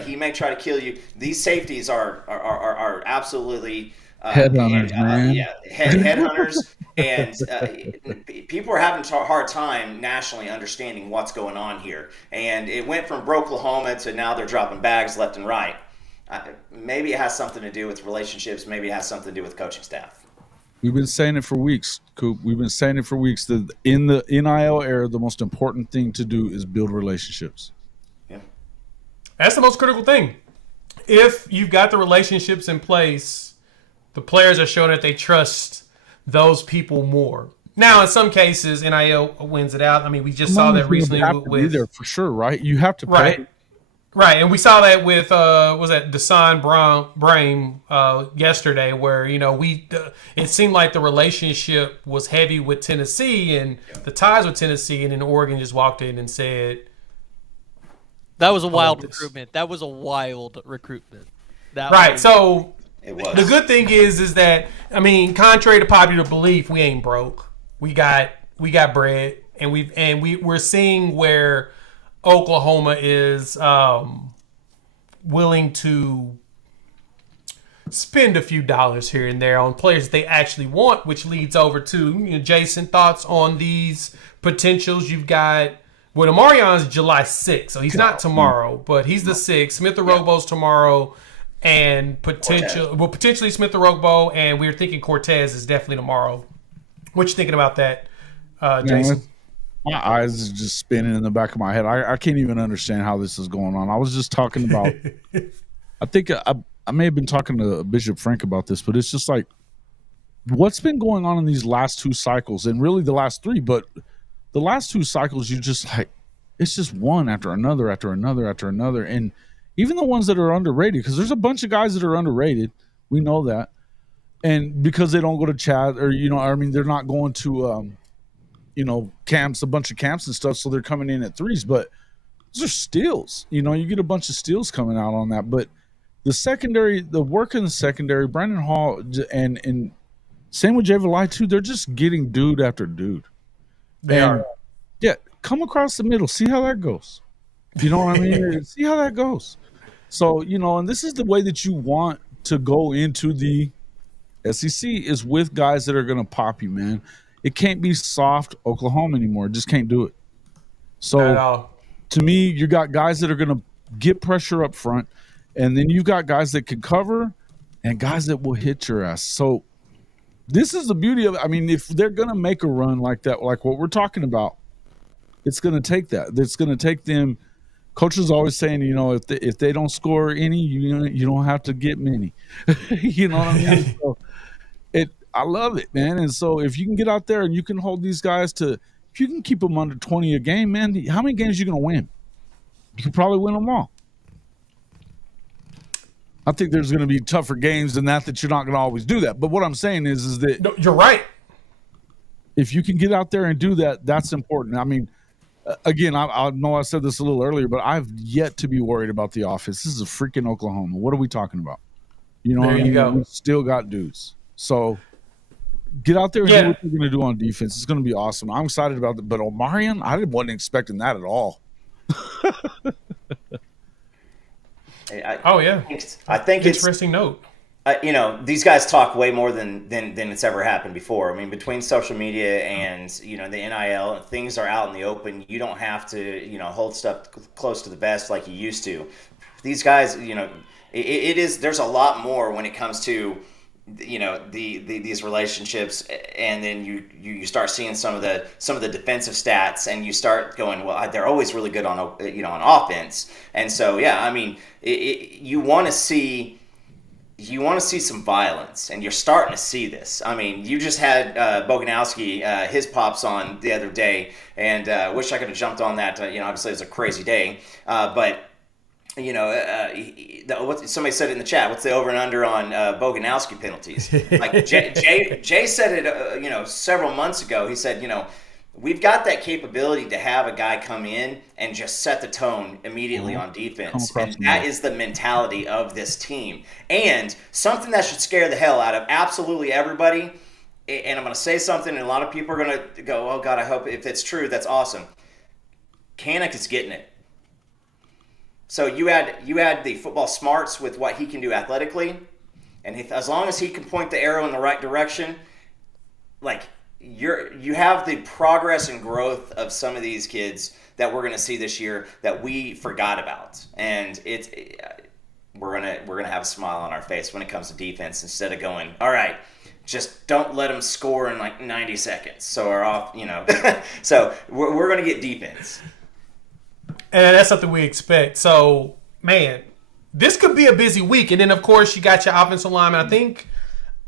he may try to kill you. These safeties are absolutely headhunters, man. Headhunters, and people are having a hard time nationally understanding what's going on here. And it went from Oklahoma to now they're dropping bags left and right. Maybe it has something to do with relationships. Maybe it has something to do with coaching staff. We've been saying it for weeks, Coop. We've been saying it for weeks that in the NIL era, the most important thing to do is build relationships. Yeah, that's the most critical thing. If you've got the relationships in place, the players are showing that they trust those people more. Now, in some cases, NIL wins it out. I mean, we just saw that recently with there for sure, right? You have to pay. Right, and we saw that with was that Desan Brame yesterday, where it seemed like the relationship was heavy with Tennessee and the ties with Tennessee, and then Oregon just walked in and said that was a wild recruitment. That was a wild recruitment. So it was. The good thing is that contrary to popular belief, we ain't broke. We got bread, and we're seeing where Oklahoma is willing to spend a few dollars here and there on players they actually want, which leads over to Jason, thoughts on these potentials. You've got Omarion's July 6th, so he's not tomorrow, but he's the 6th. Smith Orogbo's tomorrow, and potentially Smith Orogbo, and we're thinking Cortez is definitely tomorrow. What you thinking about that, Jason? My eyes are just spinning in the back of my head. I can't even understand how this is going on. I was just talking about I think I may have been talking to Bishop Frank about this, but it's just like what's been going on in these last 2 cycles, and really the last 3, but the last 2 cycles, you just like it's just one after another after another after another. And even the ones that are underrated, because there's a bunch of guys that are underrated. We know that. And because they don't go to Chad or they're not going to camps, a bunch of camps and stuff, so they're coming in at 3s, but those are steals. You get a bunch of steals coming out on that. But the secondary, the work in the secondary, Brandon Hall and same with Jay Valai too, they're just getting dude after dude. They are. Yeah, come across the middle, see how that goes. You know what I mean? See how that goes. So, and this is the way that you want to go into the SEC is with guys that are going to pop you, man. It can't be soft Oklahoma anymore. It just can't do it. So, to me, you got guys that are going to get pressure up front, and then you've got guys that can cover and guys that will hit your ass. So, this is the beauty of it. If they're going to make a run like that, like what we're talking about, it's going to take that. It's going to take them. Coach is always saying, if they don't score any, you don't have to get many. You know what I mean? So I love it, man. And so if you can get out there and you can hold these guys if you can keep them under 20 a game, man, how many games are you going to win? You can probably win them all. I think there's going to be tougher games than that you're not going to always do that. But what I'm saying is that no, you're right. If you can get out there and do that, that's important. Again, I know I said this a little earlier, but I've yet to be worried about the offense. This is a freaking Oklahoma. What are we talking about? There you go. We still got dudes. So get out there and do what you're going to do on defense. It's going to be awesome. I'm excited about it. But Omarion, I wasn't expecting that at all. I think it's interesting note. These guys talk way more than it's ever happened before. Between social media and the NIL, things are out in the open. You don't have to hold stuff close to the vest like you used to. These guys, it is. There's a lot more when it comes to these relationships, and then you start seeing some of the defensive stats, and you start going, well, they're always really good on on offense. And so you want to see. You want to see some violence, and you're starting to see this. You just had Boganowski, his pops on the other day, and wish I could have jumped on that. Obviously it was a crazy day, but somebody said in the chat, what's the over and under on Boganowski penalties? Like Jay said it, several months ago. He said, we've got that capability to have a guy come in and just set the tone immediately on defense. And that is the mentality of this team. And something that should scare the hell out of absolutely everybody, and I'm going to say something, and a lot of people are going to go, oh, God, I hope if it's true, that's awesome. Kanak is getting it. So you had the football smarts with what he can do athletically, and as long as he can point the arrow in the right direction, you have the progress and growth of some of these kids that we're going to see this year that we forgot about, and we're gonna have a smile on our face when it comes to defense instead of going, all right, just don't let them score in 90 seconds. So we're off, So we're going to get defense. And that's something we expect. So, man, this could be a busy week. And then, of course, you got your offensive lineman. I think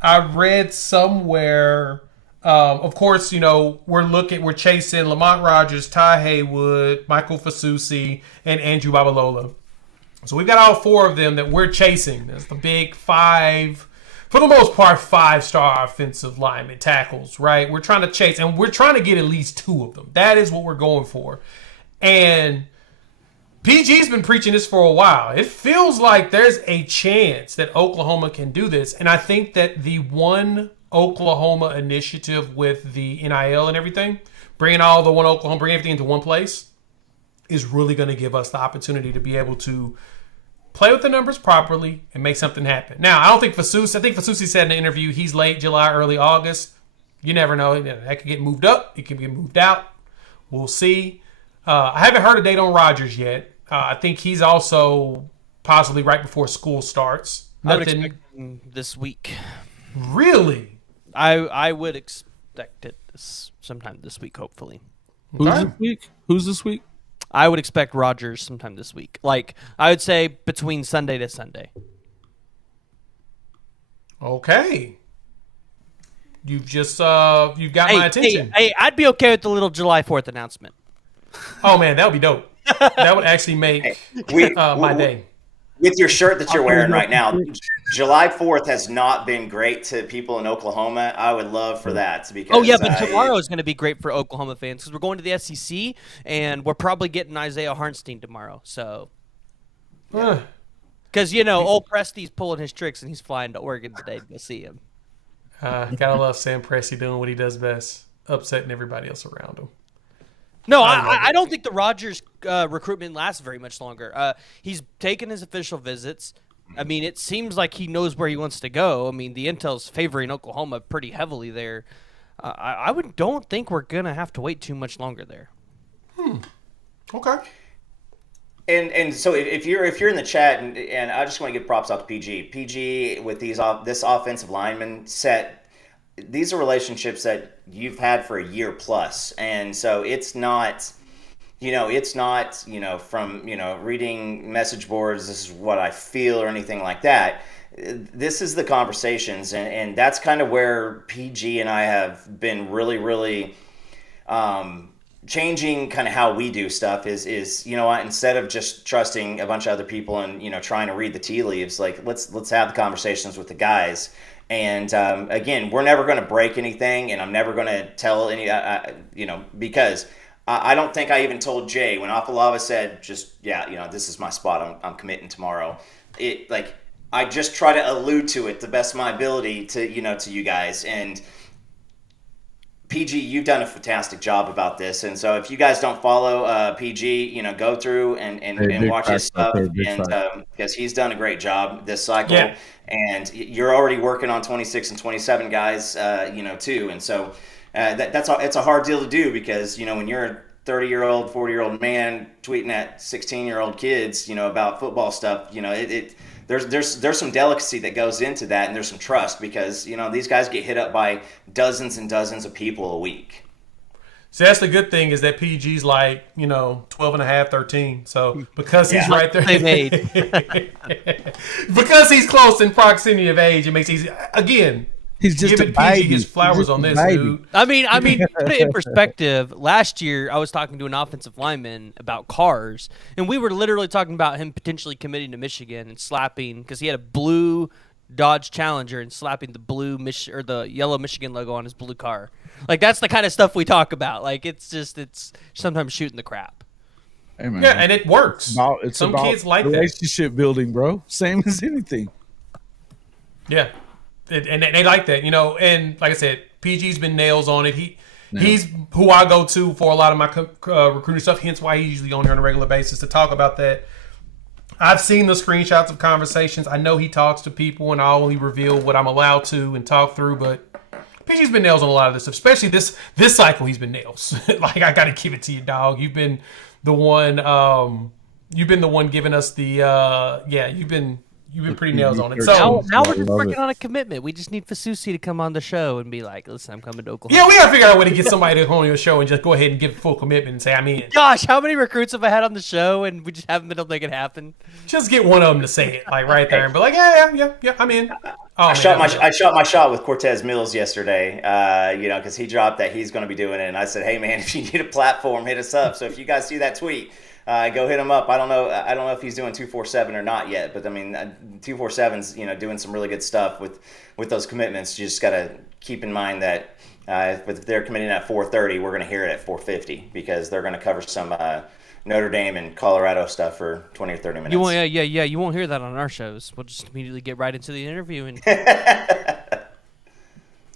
I read somewhere, of course, we're chasing Lamont Rogers, Ty Haywood, Michael Fasusi, and Andrew Babalola. So we've got all 4 of them that we're chasing. There's the big 5, for the most part, 5-star offensive lineman tackles, right? We're trying to chase, and we're trying to get at least 2 of them. That is what we're going for. And PG's been preaching this for a while. It feels like there's a chance that Oklahoma can do this. And I think that the One Oklahoma initiative with the NIL and everything, bringing all the One Oklahoma, bringing everything into one place, is really going to give us the opportunity to be able to play with the numbers properly and make something happen. Now, I think Fasusi said in the interview he's late July, early August. You never know. That could get moved up. It could get moved out. We'll see. I haven't heard a date on Rodgers yet. I think he's also possibly right before school starts. I would expect this week. Really? I would expect it sometime this week, hopefully. Who's this week? I would expect Rodgers sometime this week. Like, I would say between Sunday to Sunday. Okay. You've got my attention. Hey, I'd be okay with the little July 4th announcement. Oh, man, that would be dope. That would actually make my day. With your shirt that you're wearing right now, July 4th has not been great to people in Oklahoma. I would love for that. Because, but tomorrow is going to be great for Oklahoma fans because we're going to the SEC, and we're probably getting Isaiah Harnstein tomorrow. So, because, old Presty's pulling his tricks, and he's flying to Oregon today to go see him. Gotta love Sam Presti doing what he does best, upsetting everybody else around him. No, I don't think the Rodgers recruitment lasts very much longer. He's taken his official visits. I mean, it seems like he knows where he wants to go. I mean, the intel's favoring Oklahoma pretty heavily there. Don't think we're gonna have to wait too much longer there. Okay. And so if you're in the chat, and I just want to give props out to PG with this offensive lineman set. These are relationships that you've had for a year plus, and so it's not from reading message boards. This is what I feel or anything like that. This is the conversations, and that's kind of where PG and I have been really, really changing kind of how we do stuff. Is instead of just trusting a bunch of other people and trying to read the tea leaves, like let's have the conversations with the guys. And again, we're never going to break anything, and I'm never going to tell any, because I don't think I even told Jay when Afalava said, this is my spot. I'm committing tomorrow. I just try to allude to it the best of my ability to you guys. And PG, you've done a fantastic job about this. And so if you guys don't follow PG, go through and watch his stuff, and because he's done a great job this cycle. Yeah. And you're already working on 26 and 27 guys, too. And so it's a hard deal to do because, when you're a 30-year-old, 40-year-old man tweeting at 16-year-old kids, about football stuff, there's some delicacy that goes into that, and there's some trust because, these guys get hit up by dozens and dozens of people a week. So that's the good thing is that PG's like, 12 and a half, 13. So because he's right there. Because he's close in proximity of age, it makes it easy. Again, he's just giving PG his flowers on this, dude. I mean, put it in perspective. Last year, I was talking to an offensive lineman about cars, and we were literally talking about him potentially committing to Michigan and slapping, because he had a blue Dodge Challenger and slapping the the yellow Michigan logo on his blue car. Like, that's the kind of stuff we talk about. Like, it's sometimes shooting the crap. Hey, man. Yeah, and it works. Some kids like relationship building, bro. Same as anything. Yeah, and they like that, And like I said, PG's been nails on it. He's who I go to for a lot of my recruiting stuff. Hence why he's usually on here on a regular basis to talk about that. I've seen the screenshots of conversations. I know he talks to people, and I only reveal what I'm allowed to and talk through. But PG's been nails on a lot of this stuff, especially this cycle. He's been nails. Like, I got to give it to you, dog. You've been the one. You've been the one giving us the. You've been pretty nails on it. So now we're just working on a commitment. We just need Fasusi to come on the show and be like, "Listen, I'm coming to Oklahoma." Yeah, we gotta figure out a way to get somebody to come on your show and just go ahead and give full commitment and say, "I'm in." Gosh, how many recruits have I had on the show and we just haven't been able to make it happen? Just get one of them to say it, like right there, and be like, "Yeah, I'm in." I shot my shot with Cortez Mills yesterday, because he dropped that he's going to be doing it, and I said, "Hey, man, if you need a platform, hit us up." So if you guys see that tweet. go hit him up. I don't know if he's doing 247 or not yet, but I mean 247's doing some really good stuff with those commitments. You just got to keep in mind that if they're committing at 4:30, we're going to hear it at 4:50 because they're going to cover some Notre Dame and Colorado stuff for 20 or 30 minutes. You won't, yeah. You won't hear that on our shows. We'll just immediately get right into the interview. And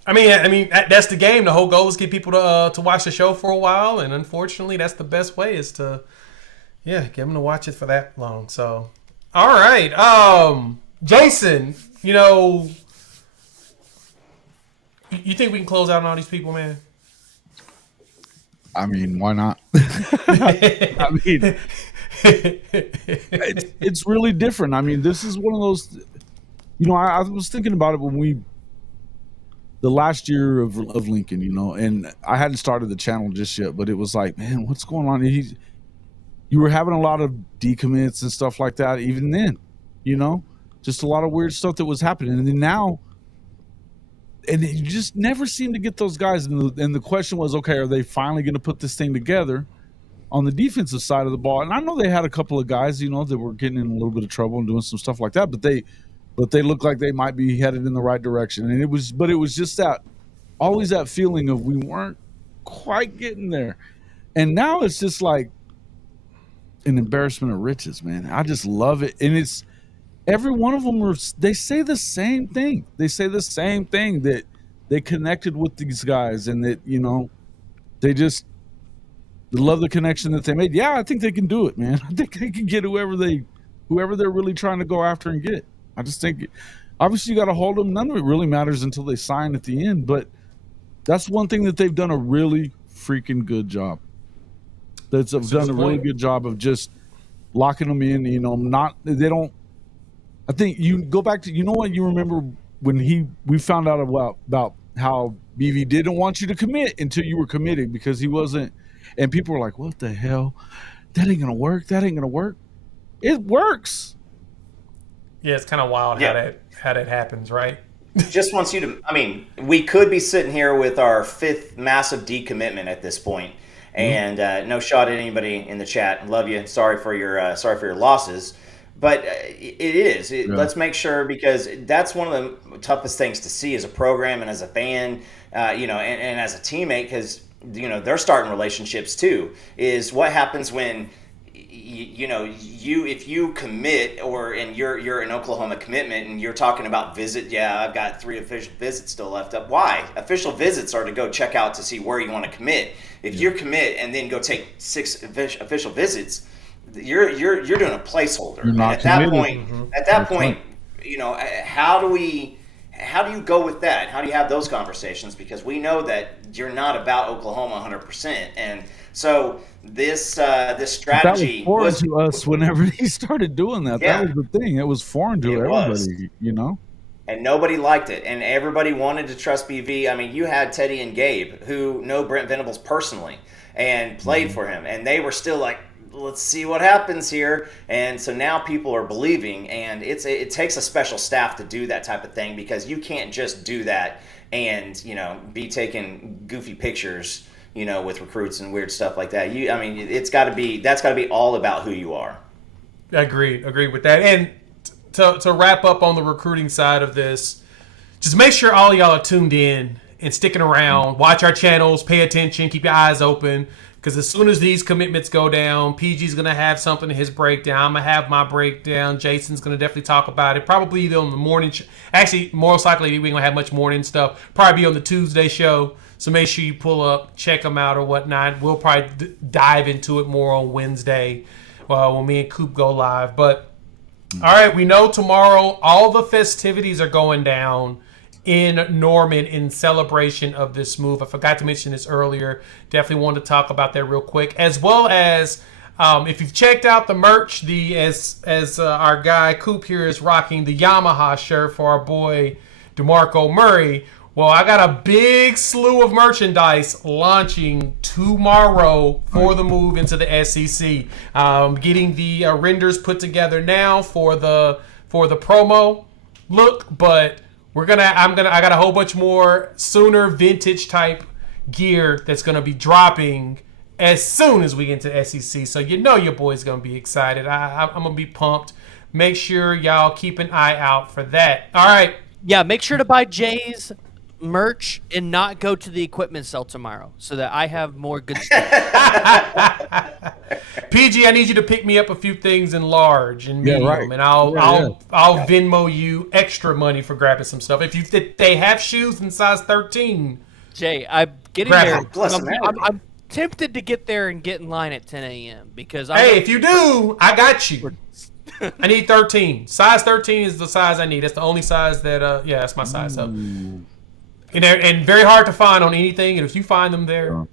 I mean, that's the game. The whole goal is get people to watch the show for a while, and unfortunately, that's the best way is to, get them to watch it for that long. So, all right, Jason, you think we can close out on all these people, man? I mean, why not? I mean, it's really different. I mean, this is one of those. I was thinking about it when the last year of Lincoln, and I hadn't started the channel just yet, but it was like, man, what's going on? You were having a lot of decommits and stuff like that. Even then, just a lot of weird stuff that was happening, and then now. And you just never seem to get those guys. And the question was, okay, are they finally going to put this thing together on the defensive side of the ball? And I know they had a couple of guys, that were getting in a little bit of trouble and doing some stuff like that, but they look like they might be headed in the right direction. And it was just always that feeling of we weren't quite getting there. And now it's just like an embarrassment of riches, man. I just love it. And it's, every one of them, they say the same thing. They say the same thing, that they connected with these guys and that, they love the connection that they made. Yeah, I think they can do it, man. I think they can get whoever they're really trying to go after and get. I just think, obviously, you got to hold them. None of it really matters until they sign at the end. But that's one thing that they've done a really freaking good job. They've done a really good job of just locking them in. They don't. I think you go back to, you remember when we found out about how BV didn't want you to commit until you were committed because he wasn't, and people were like, what the hell? That ain't going to work. That ain't going to work. It works. Yeah, it's kind of wild how that happens, right? Just wants you to, we could be sitting here with our 5th massive decommitment at this point, and no shot at anybody in the chat. Love you. Sorry for your losses. But it is. Let's make sure, because that's one of the toughest things to see as a program and as a fan, and as a teammate, because they're starting relationships too. Is what happens when if you commit and you're an Oklahoma commitment and you're talking about visit. Yeah, I've got 3 official visits still left up. Why? Official visits are to go check out to see where you want to commit. If you commit and then go take 6 official visits, you're doing a placeholder. You're not committed. At that point, how do you go with that? How do you have those conversations? Because we know that you're not about Oklahoma 100%, and so this strategy that was foreign to us whenever he started doing that. Yeah. That was the thing. It was foreign to everybody, And nobody liked it, and everybody wanted to trust BV. You had Teddy and Gabe, who know Brent Venables personally and played for him, and they were still like, let's see what happens here. And so now people are believing, and it takes a special staff to do that type of thing, because you can't just do that and be taking goofy pictures with recruits and weird stuff like that. That's got to be all about who you are. Agree with that. And to wrap up on the recruiting side of this, just make sure all y'all are tuned in and sticking around. Watch our channels, pay attention, keep your eyes open. Because as soon as these commitments go down, PG's going to have something in his breakdown. I'm going to have my breakdown. Jason's going to definitely talk about it. Probably either on the morning Actually, most likely we ain't going to have much morning stuff. Probably be on the Tuesday show. So make sure you pull up, check them out or whatnot. We'll probably dive into it more on Wednesday when me and Coop go live. But, all right, we know tomorrow all the festivities are going down in Norman in celebration of this move. I forgot to mention this earlier. Definitely wanted to talk about that real quick, as well as if you've checked out the merch, as our guy Coop here is rocking the Yamaha shirt for our boy DeMarco Murray. Well, I got a big slew of merchandise launching tomorrow for the move into the SEC. Getting the renders put together now for the promo look, but I got a whole bunch more Sooner vintage type gear that's gonna be dropping as soon as we get into SEC. So you know your boy's going to be excited. I'm going to be pumped. Make sure y'all keep an eye out for that. All right. Yeah, make sure to buy Jay's merch and not go to the equipment cell tomorrow so that I have more good stuff. PG, I need you to pick me up a few things in large and medium, and I'll Venmo you extra money for grabbing some stuff. If they have shoes in size 13, Jay, I'm getting there. I'm tempted to get there and get in line at 10 a.m. because if you do, I got you. I need 13. Size 13 is the size I need. That's the only size that that's my size. So, and very hard to find on anything. And if you find them there,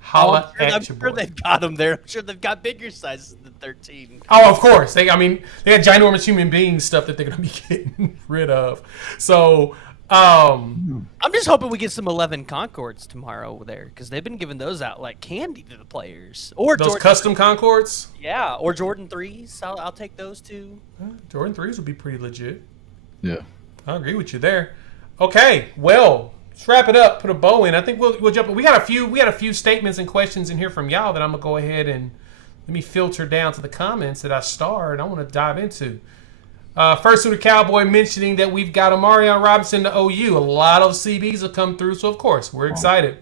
holla at your boy. I'm sure they've got them there. I'm sure they've got bigger sizes than 13. Oh, of course. They got ginormous human being stuff that they're gonna be getting rid of. So, I'm just hoping we get some 11 Concords tomorrow there because they've been giving those out like candy to the players. Or those custom Concords. Yeah, or Jordan 3s. I'll take those too. Jordan 3s would be pretty legit. Yeah, I agree with you there. Okay, well, let's wrap it up. Put a bow in. I think we'll jump. We had a few statements and questions in here from y'all that I'm gonna go ahead and let me filter down to the comments that I starred. I want to dive into. First Suitor Cowboy mentioning that we've got Amarion Robinson to OU. A lot of CBs have come through, so of course we're excited.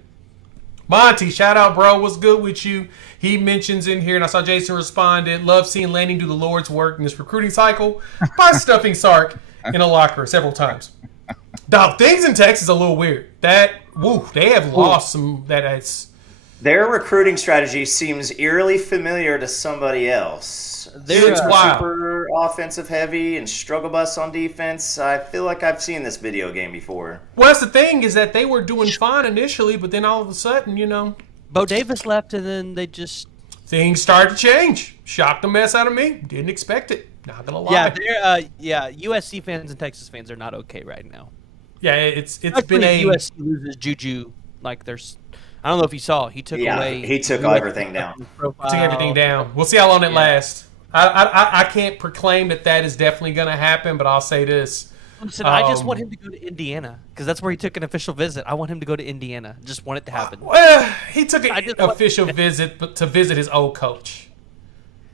Monty, shout out, bro. What's good with you? He mentions in here, and I saw Jason responded, love seeing Lanning do the Lord's work in this recruiting cycle by stuffing Sark in a locker several times. Dog, things in Texas are a little weird. They have lost some. Their recruiting strategy seems eerily familiar to somebody else. It's wild. Super offensive heavy and struggle bus on defense. I feel like I've seen this video game before. Well, that's the thing is that they were doing fine initially, but then all of a sudden, Bo Davis left, and then they just things started to change. Shocked the mess out of me. Didn't expect it. Not gonna lie. Yeah, USC fans and Texas fans are not okay right now. Yeah, it's Especially been a USC loses Juju. Like there's, I don't know if you saw. He took away. He took everything down. Took everything down. We'll see how long it lasts. I can't proclaim that is definitely going to happen, but I'll say this. Listen, I just want him to go to Indiana because that's where he took an official visit. I want him to go to Indiana. Just want it to happen. Well, he took an official visit to visit his old coach.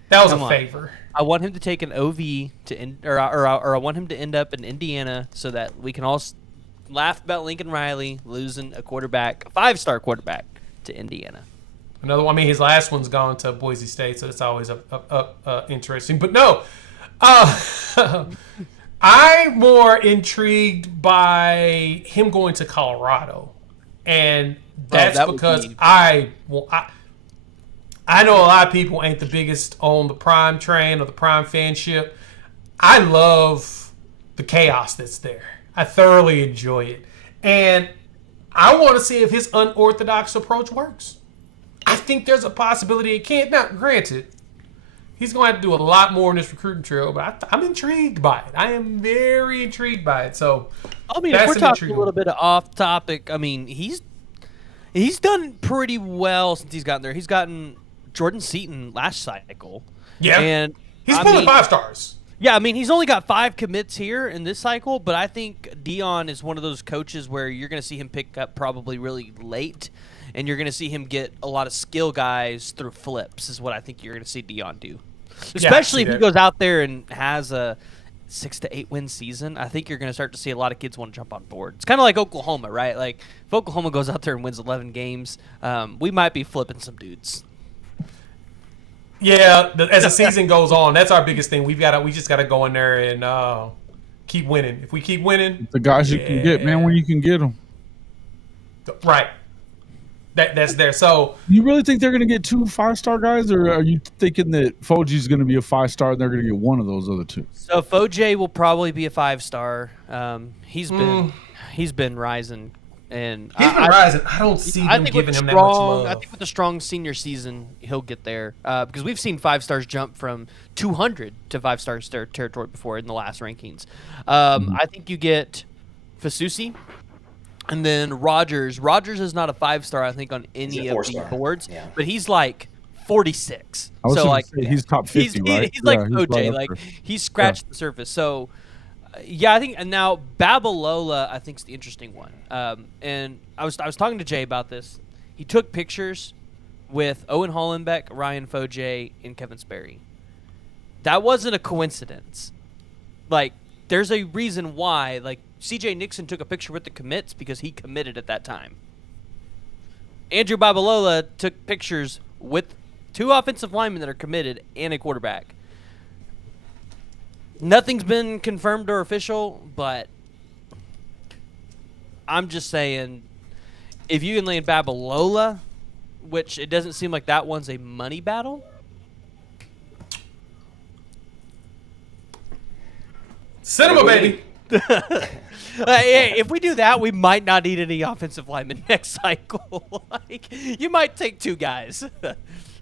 That was a favor. I want him to take an OV or I want him to end up in Indiana so that we can all laugh about Lincoln Riley losing a 5-star quarterback to Indiana. Another one. I mean, his last one's gone to Boise State, so it's always interesting. But no, I'm more intrigued by him going to Colorado, and that's because I know a lot of people ain't the biggest on the Prime train or the Prime fanship. I love the chaos that's there. I thoroughly enjoy it, and I want to see if his unorthodox approach works. I think there's a possibility it can't. Now, granted, he's going to have to do a lot more in this recruiting trail, but I'm intrigued by it. I am very intrigued by it. So, if we're talking a little bit of off topic, he's done pretty well since he's gotten there. He's gotten Jordan Seaton last cycle. Yeah, and he's pulling 5 stars. Yeah, he's only got 5 commits here in this cycle, but I think Dion is one of those coaches where you're going to see him pick up probably really late. And you're going to see him get a lot of skill guys through flips is what I think you're going to see Dion do. Especially if he goes out there and has a 6 to 8 win season. I think you're going to start to see a lot of kids want to jump on board. It's kind of like Oklahoma, right? Like if Oklahoma goes out there and wins 11 games, we might be flipping some dudes. Yeah, as the season goes on, that's our biggest thing. We just got to go in there and keep winning. If we keep winning, the guys you can get, man, when you can get them. Right. That's there. So you really think they're going to get 2 5-star guys, or are you thinking that Foji's going to be a 5-star and they're going to get one of those other 2? So Foje will probably be a 5-star. He's been rising, and he's been rising. I don't see them giving him that much love. I think with a strong senior season, he'll get there because we've seen 5-stars jump from 200 to 5-star territory before in the last rankings. I think you get Fasusi. And then Rogers. Rogers is not a 5-star, I think, on any of the boards, but he's like 46. He's top 50, right? He's like OJ. Like he's scratched the surface. So, I think. And now Babalola, I think, is the interesting one. And I was talking to Jay about this. He took pictures with Owen Hollenbeck, Ryan Foje, and Kevin Sperry. That wasn't a coincidence. Like, there's a reason why. Like, C.J. Nixon took a picture with the commits because he committed at that time. Andrew Babalola took pictures with 2 offensive linemen that are committed and a quarterback. Nothing's been confirmed or official, but I'm just saying, if you can land Babalola, which it doesn't seem like that one's a money battle. Cinema, baby. If we do that, we might not need any offensive linemen next cycle. Like, you might take 2 guys.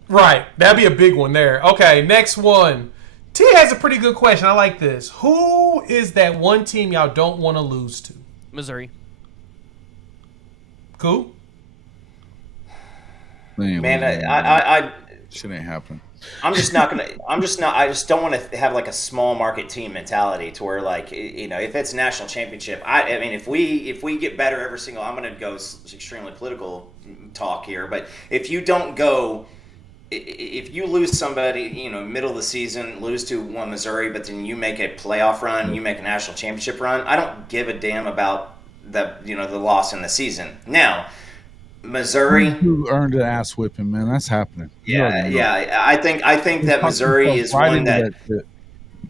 Right. That'd be a big one there. Okay, next one. T has a pretty good question. I like this. Who is that one team y'all don't want to lose to? Missouri. Cool. Man, I shit ain't happening. I'm just not gonna. I just don't want to have like a small market team mentality to where, like, you know, if it's a national championship. I mean, if we get better every single, I'm gonna go extremely political talk here, but if you don't go, if you lose somebody, you know, middle of the season, lose to one Missouri, but then you make a playoff run, you make a national championship run, I don't give a damn about the loss in the season. Now, Missouri, who earned an ass whipping, man. That's happening. Yeah. I think that Missouri is one that.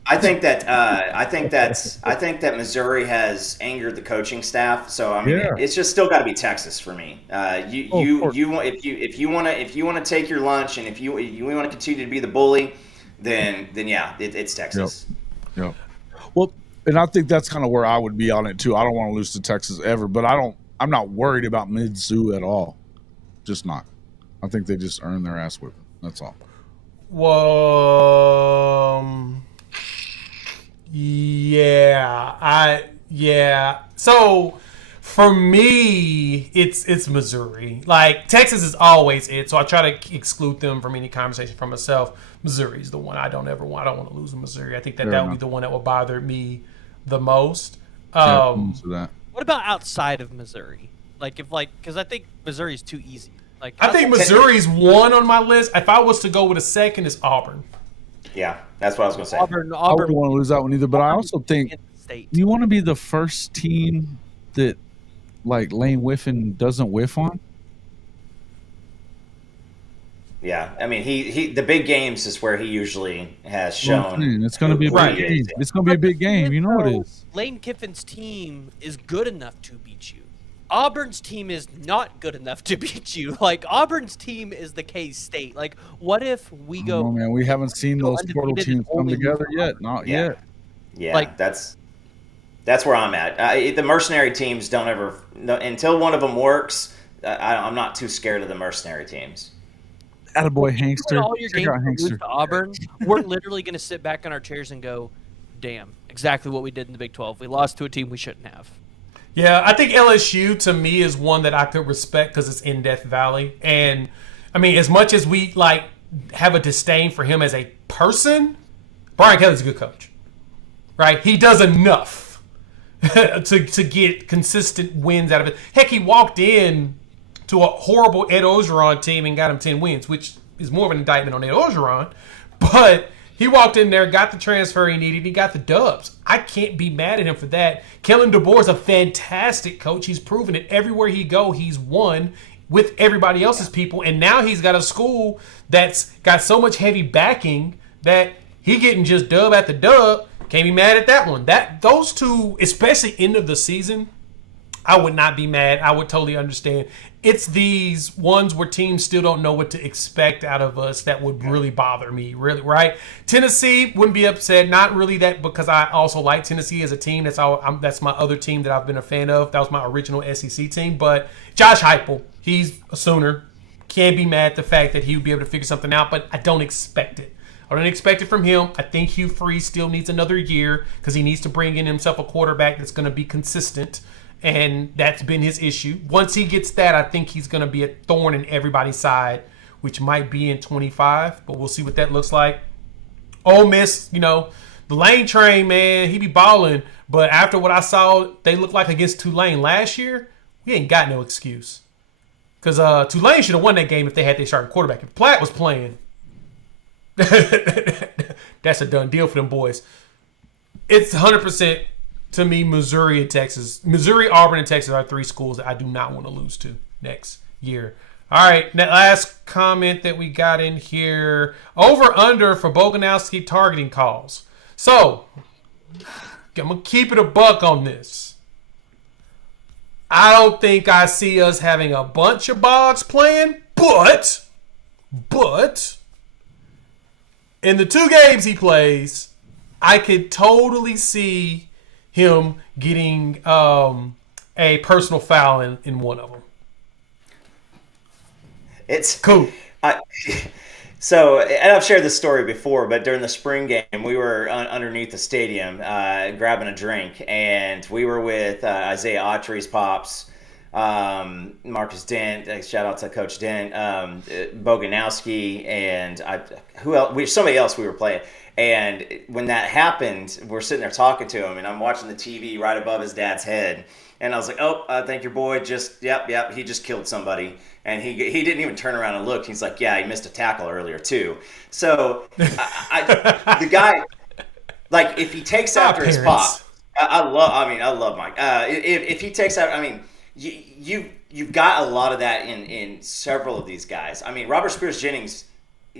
I think that Missouri has angered the coaching staff. So I mean, it's just still got to be Texas for me. If you want to take your lunch, and if you want to continue to be the bully, then yeah, it's Texas. Yep. Well, and I think that's kind of where I would be on it too. I don't want to lose to Texas ever, but I'm not worried about Mizzou at all. Just not. I think they just earned their ass whipping. That's all. Well, yeah. So for me, it's Missouri. Like, Texas is always it, so I try to exclude them from any conversation for myself. Missouri's the one I don't want to lose to Missouri. I think that would be the one that would bother me the most. What about outside of Missouri? Because I think Missouri's too easy. Like, I think Missouri's one on my list. If I was to go with a second, it's Auburn. Yeah, that's what I was going to say. Auburn I wouldn't want to lose that one either, but I also think you want to be the first team that, like, Lane Whiffen doesn't whiff on. Yeah, I mean, he the big games is where he usually has shown. It's going to be a big game. It's going to be a big game. You know it is. Lane Kiffin's team is good enough to beat you. Auburn's team is not good enough to beat you. Like, Auburn's team is the K-State. Like, what if we go? Oh man, we haven't seen those portal teams come together yet. Not yet. Yeah, like, that's where I'm at. The mercenary teams don't ever until one of them works. I'm not too scared of the mercenary teams. Attaboy, Hankster. All your games lose to Auburn, we're literally going to sit back in our chairs and go, "Damn, exactly what we did in the Big 12. We lost to a team we shouldn't have." Yeah, I think LSU, to me, is one that I could respect because it's in Death Valley. And, I mean, as much as we, like, have a disdain for him as a person, Brian Kelly's a good coach, right? He does enough to get consistent wins out of it. Heck, he walked in to a horrible Ed Ogeron team and got him 10 wins, which is more of an indictment on Ed Ogeron. But he walked in there, got the transfer he needed, he got the dubs. I can't be mad at him for that. Kellen DeBoer is a fantastic coach. He's proven it everywhere he go. He's won with everybody else's people, and now he's got a school that's got so much heavy backing that he getting just dub at the dub. Can't be mad at that one. Those two, especially end of the season, I would not be mad. I would totally understand. It's these ones where teams still don't know what to expect out of us that would really bother me, really, right? Tennessee wouldn't be upset. Not really that, because I also like Tennessee as a team. That's my other team that I've been a fan of. That was my original SEC team. But Josh Heupel, he's a Sooner. Can't be mad at the fact that he would be able to figure something out, but I don't expect it. I don't expect it from him. I think Hugh Freeze still needs another year because he needs to bring in himself a quarterback that's going to be consistent. And that's been his issue. Once he gets that, I think he's going to be a thorn in everybody's side, which might be in 25, but we'll see what that looks like. Ole Miss, the Lane train, man, he be balling. But after what I saw they look like against Tulane last year, we ain't got no excuse. Because Tulane should have won that game if they had their starting quarterback. If Platt was playing, that's a done deal for them boys. It's 100% to me, Missouri and Texas. Missouri, Auburn, and Texas are 3 schools that I do not want to lose to next year. All right, that last comment that we got in here. Over under for Boganowski targeting calls. So, I'm going to keep it a buck on this. I don't think I see us having a bunch of Boggs playing, but in the 2 games he plays, I could totally see him getting a personal foul in one of them. It's cool. So, and I've shared this story before, but during the spring game, we were underneath the stadium grabbing a drink, and we were with Isaiah Autry's pops, Marcus Dent, shout out to Coach Dent, Boganowski, and who else? Somebody else we were playing. And when that happened, we're sitting there talking to him, and I'm watching the TV right above his dad's head. And I was like, oh, I think your boy just, yep, he just killed somebody. And he didn't even turn around and look. He's like, yeah, he missed a tackle earlier too. So the guy, like, if he takes after his pop, I love Mike. If he takes out, I mean, you've got a lot of that in several of these guys. I mean, Robert Spears Jennings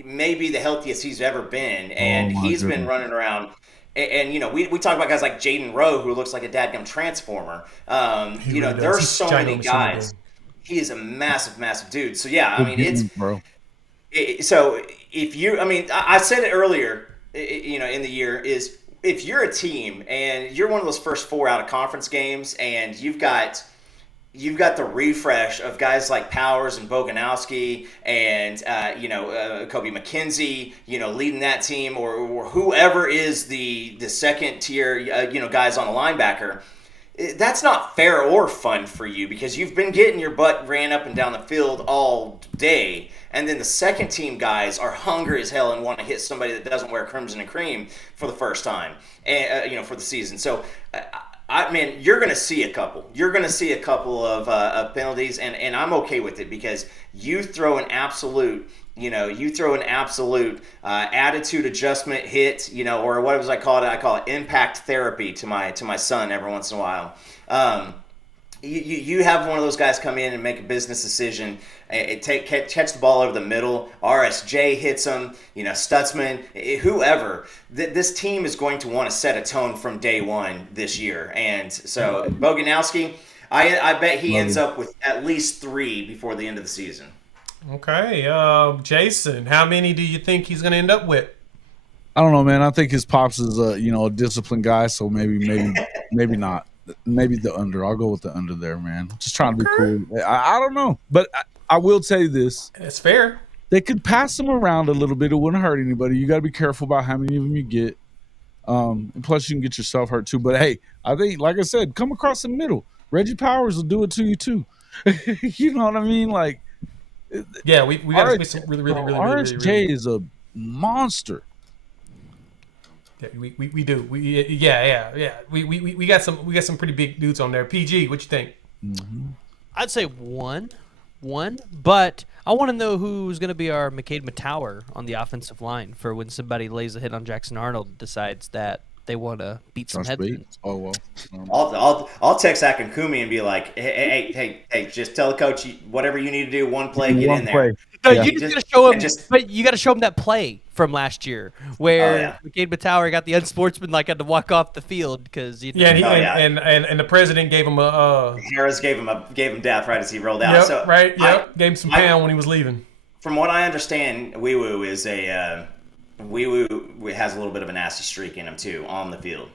may be the healthiest he's ever been, and he's been running around. And you know, we talk about guys like Jaden Rowe, who looks like a dadgum transformer. You know, there are so many guys. He is a massive, massive dude. So yeah, I mean, so if you, I mean, I said it earlier, you know, in the year is if you're a team and you're one of those first 4 out of conference games, and you've got the refresh of guys like Powers and Boganowski and Kobe McKenzie, you know, leading that team, or whoever is the second tier, guys on the linebacker. That's not fair or fun for you because you've been getting your butt ran up and down the field all day, and then the second team guys are hungry as hell and want to hit somebody that doesn't wear crimson and cream for the first time, and for the season. So. I mean, you're going to see a couple. You're going to see a couple of penalties, and I'm okay with it because you throw an absolute, attitude adjustment hit, or what was I call it? I call it impact therapy to my son every once in a while. You have one of those guys come in and make a business decision, catch the ball over the middle. RSJ hits him, Stutzman, whoever. This team is going to want to set a tone from day one this year. And so Boganowski, I bet he ends up with at least 3 before the end of the season. Okay. Jason, how many do you think he's going to end up with? I don't know, man. I think his pops is a disciplined guy, so maybe not. Maybe the under. I'll go with the under there, man. Just trying to be cool. I don't know. But I will tell you this. It's fair. They could pass them around a little bit. It wouldn't hurt anybody. You got to be careful about how many of them you get. And plus, you can get yourself hurt, too. But, hey, I think, like I said, come across the middle. Reggie Powers will do it to you, too. You know what I mean? Like, yeah, we got to be some really RSJ is a monster. Yeah, we do. We got some pretty big dudes on there. PG, what you think? Mm-hmm. I'd say one, but I want to know who's going to be our McCade Matower on the offensive line for when somebody lays a hit on Jackson Arnold, decides that they want to beat some headwinds. Oh well. I'll text Akinkumi and be like, hey, just tell the coach whatever you need to do. One play, get in there. No, you just got to show him. But you got to show him that play from last year where McCade Matower got the unsportsmanlike, had to walk off the field because and the president gave him Harris gave him death right as he rolled out. Yep, so right. Yep, gave him some pound when he was leaving. From what I understand, Wee Woo is Wee Woo has a little bit of a nasty streak in him too on the field.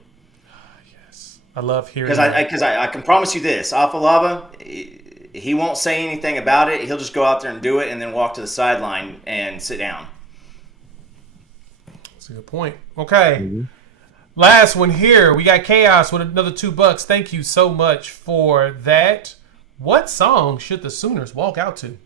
Yes, I love hearing because I can promise you this: Afalava, he won't say anything about it. He'll just go out there and do it, and then walk to the sideline and sit down. That's a good point. Okay, last one here. We got Chaos with another $2. Thank you so much for that. What song should the Sooners walk out to?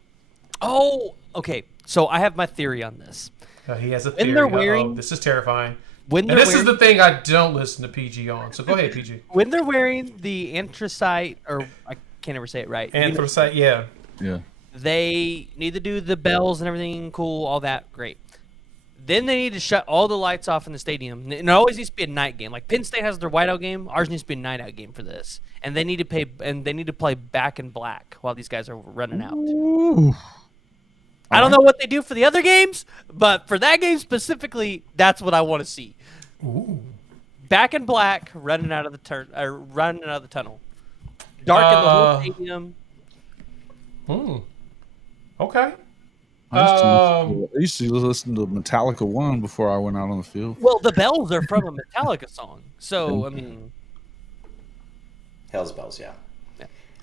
Oh, okay. So I have my theory on this. He has a theory. This is terrifying. This is the thing I don't listen to PG on. So go ahead, PG. When they're wearing the anthracite, or I can't ever say it right. Anthracite, yeah. They need to do the bells and everything cool, all that, great. Then they need to shut all the lights off in the stadium. And it always needs to be a night game. Like Penn State has their whiteout game, ours needs to be a night out game for this. And they need to play Back in Black while these guys are running out. Ooh. I don't know what they do for the other games, but for that game specifically, that's what I want to see. Ooh. Back in Black, running out of the tunnel, darken the whole stadium. Okay. I used to listen to Metallica 1 before I went out on the field. Well, the bells are from a Metallica song, so I mean, Hell's Bells, yeah.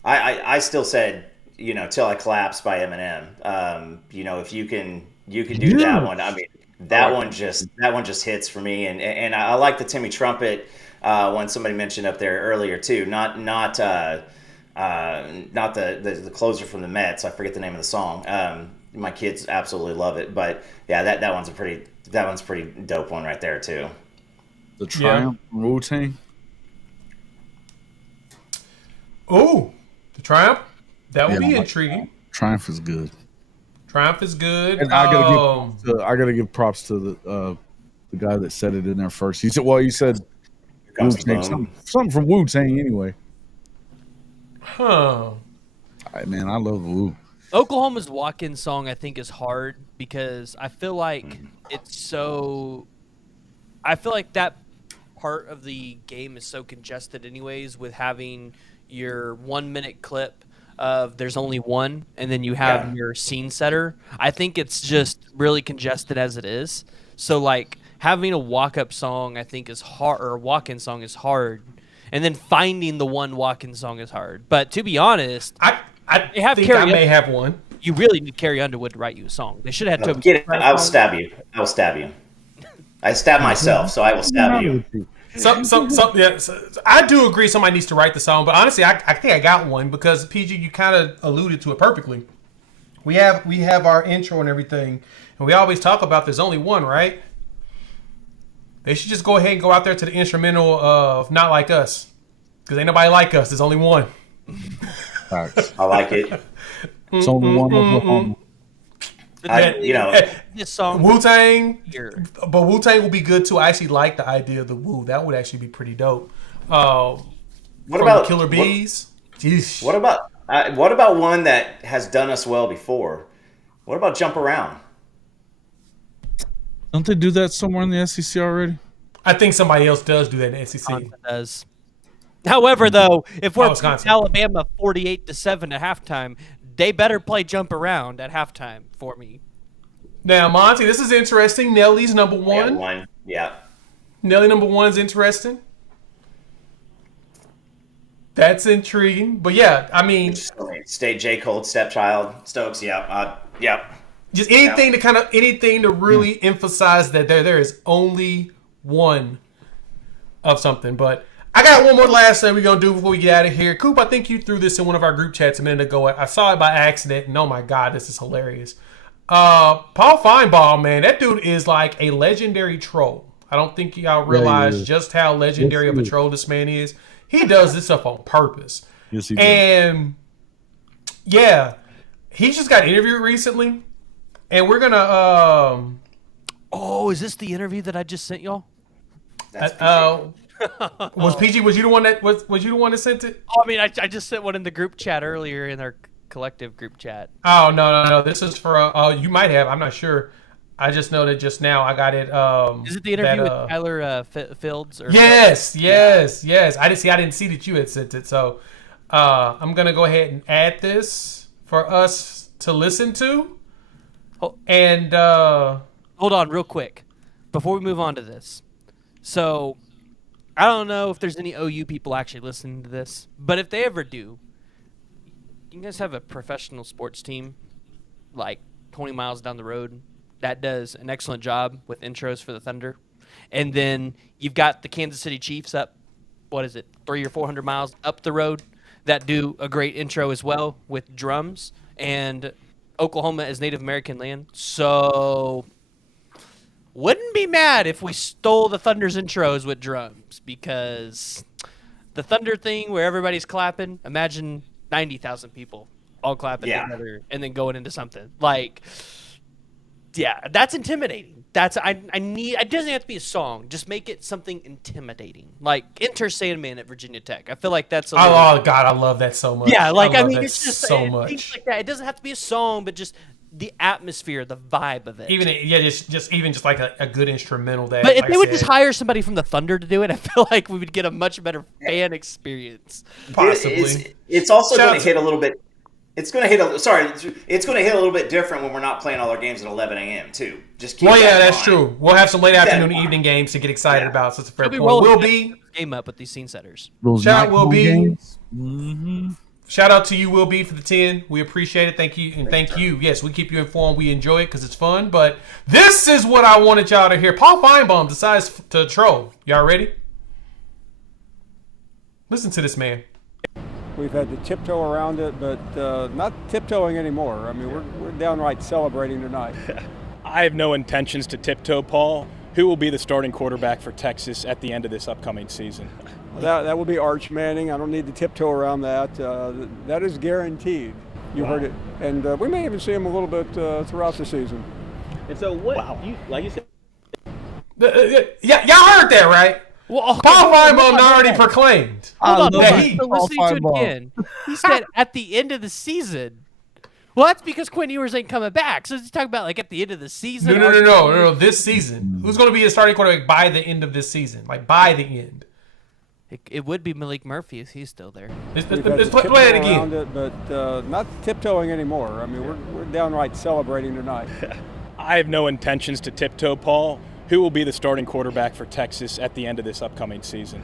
I still said, Till I Collapse by Eminem. If you can do that one. I mean, that one just hits for me, and I like the Timmy Trumpet one somebody mentioned up there earlier too. Not the closer from the Mets. I forget the name of the song. My kids absolutely love it, but yeah, that one's pretty dope one right there too. The Triumph from Wu-Tang. Oh, the Triumph. That would be intriguing. Triumph is good. Triumph is good. And I gotta give props to the guy that said it in there first. He said, Wu-Tang, something from Wu-Tang anyway. Huh. I love Wu. Oklahoma's walk-in song, I think, is hard because I feel like that part of the game is so congested anyways with having your 1 minute clip of there's only one and then you have your scene setter. I think it's just really congested as it is. So like having a walk-up song I think is hard, or a walk-in song is hard. And then finding the one walk-in song is hard. But to be honest, I may have one. You really need Carrie Underwood to write you a song. They should have had Toby. I will stab you. I stab myself, so I will stab you. I do agree somebody needs to write the song, but honestly, I think I got one because PG, you kind of alluded to it perfectly. We have our intro and everything, and we always talk about there's only one, right? They should just go ahead and go out there to the instrumental of "Not Like Us," because ain't nobody like us. There's only one. I like it. It's only one Oklahoma. This song Wu-Tang, but Wu-Tang will be good too. I actually like the idea of the Wu. That would actually be pretty dope. What about Killer Bees? What about one that has done us well before? What about Jump Around? Don't they do that somewhere in the SEC already? I think somebody else does do that in the SEC. Wisconsin does. However, though, if we're Wisconsin. Alabama 48-7 at halftime, they better play Jump Around at halftime for me. Now, Monty, this is interesting. Nelly's number one. Yeah. Nelly number one is interesting. That's intriguing. But yeah, I mean, State J. Cole, Stepchild, Stokes. Yeah. Just anything to really emphasize that there is only one of something. But I got one more last thing we're going to do before we get out of here. Coop, I think you threw this in one of our group chats a minute ago. I saw it by accident, and oh my God, this is hilarious. Paul Feinbaum, man, that dude is like a legendary troll. I don't think y'all realize just how legendary of a troll this man is. He does this stuff on purpose. Yes, he does. And yeah, he just got interviewed recently, and we're gonna. Oh, is this the interview that I just sent y'all? Was PG? Was you the one that sent it? Oh, I mean, I just sent one in the group chat earlier in our collective group chat. Oh no! This is for. You might have. I'm not sure. I just know that just now I got it. Is it the interview with Tyler Fields? Or yes. I didn't see that you had sent it. So I'm gonna go ahead and add this for us to listen to. And hold on, real quick, before we move on to this. So I don't know if there's any OU people actually listening to this, but if they ever do, you guys have a professional sports team like 20 miles down the road that does an excellent job with intros for the Thunder. And then you've got the Kansas City Chiefs up, 300 or 400 miles up the road that do a great intro as well with drums. And Oklahoma is Native American land. So wouldn't be mad if we stole the Thunder's intros with drums, because the Thunder thing where everybody's clapping, imagine 90,000 people all clapping together and then going into something. Like, yeah, that's intimidating. I need. It doesn't have to be a song. Just make it something intimidating. Like Enter Sandman at Virginia Tech. I feel like that's. Oh God, I love that so much. Yeah, like I mean, that it's just so much. Things like that. It doesn't have to be a song, but just the atmosphere, the vibe of it. Even just like a good instrumental. That. But if like they would just hire somebody from the Thunder to do it, I feel like we would get a much better fan experience. Possibly. It's also going to hit a little bit. It's going to hit it's going to hit a little bit different when we're not playing all our games at 11 a.m. too. Just keep that's true. We'll have some late afternoon, evening games to get excited about. So it's a fair point. Will be game up with these scene setters. Shout out Will B. Shout out to you, Will B, for the 10. We appreciate it. Thank you, and thank you. Yes, we keep you informed. We enjoy it because it's fun. But this is what I wanted y'all to hear. Paul Feinbaum decides to troll. Y'all ready? Listen to this man. We've had to tiptoe around it, but not tiptoeing anymore. I mean, we're downright celebrating tonight. I have no intentions to tiptoe, Paul. Who will be the starting quarterback for Texas at the end of this upcoming season? That will be Arch Manning. I don't need to tiptoe around that. That is guaranteed. You heard it. And we may even see him a little bit throughout the season. And so like you said. Y'all heard that, right? Well, Paul Feinbaum already proclaimed. Hold on, that listening to it again. He said at the end of the season. Well, that's because Quinn Ewers ain't coming back. So he's talking about like at the end of the season. No. This season, who's going to be the starting quarterback by the end of this season? Like by the end. It would be Malik Murphy if he's still there. Let's play it again. But not tiptoeing anymore. I mean, we're downright celebrating tonight. I have no intentions to tiptoe, Paul. Who will be the starting quarterback for Texas at the end of this upcoming season?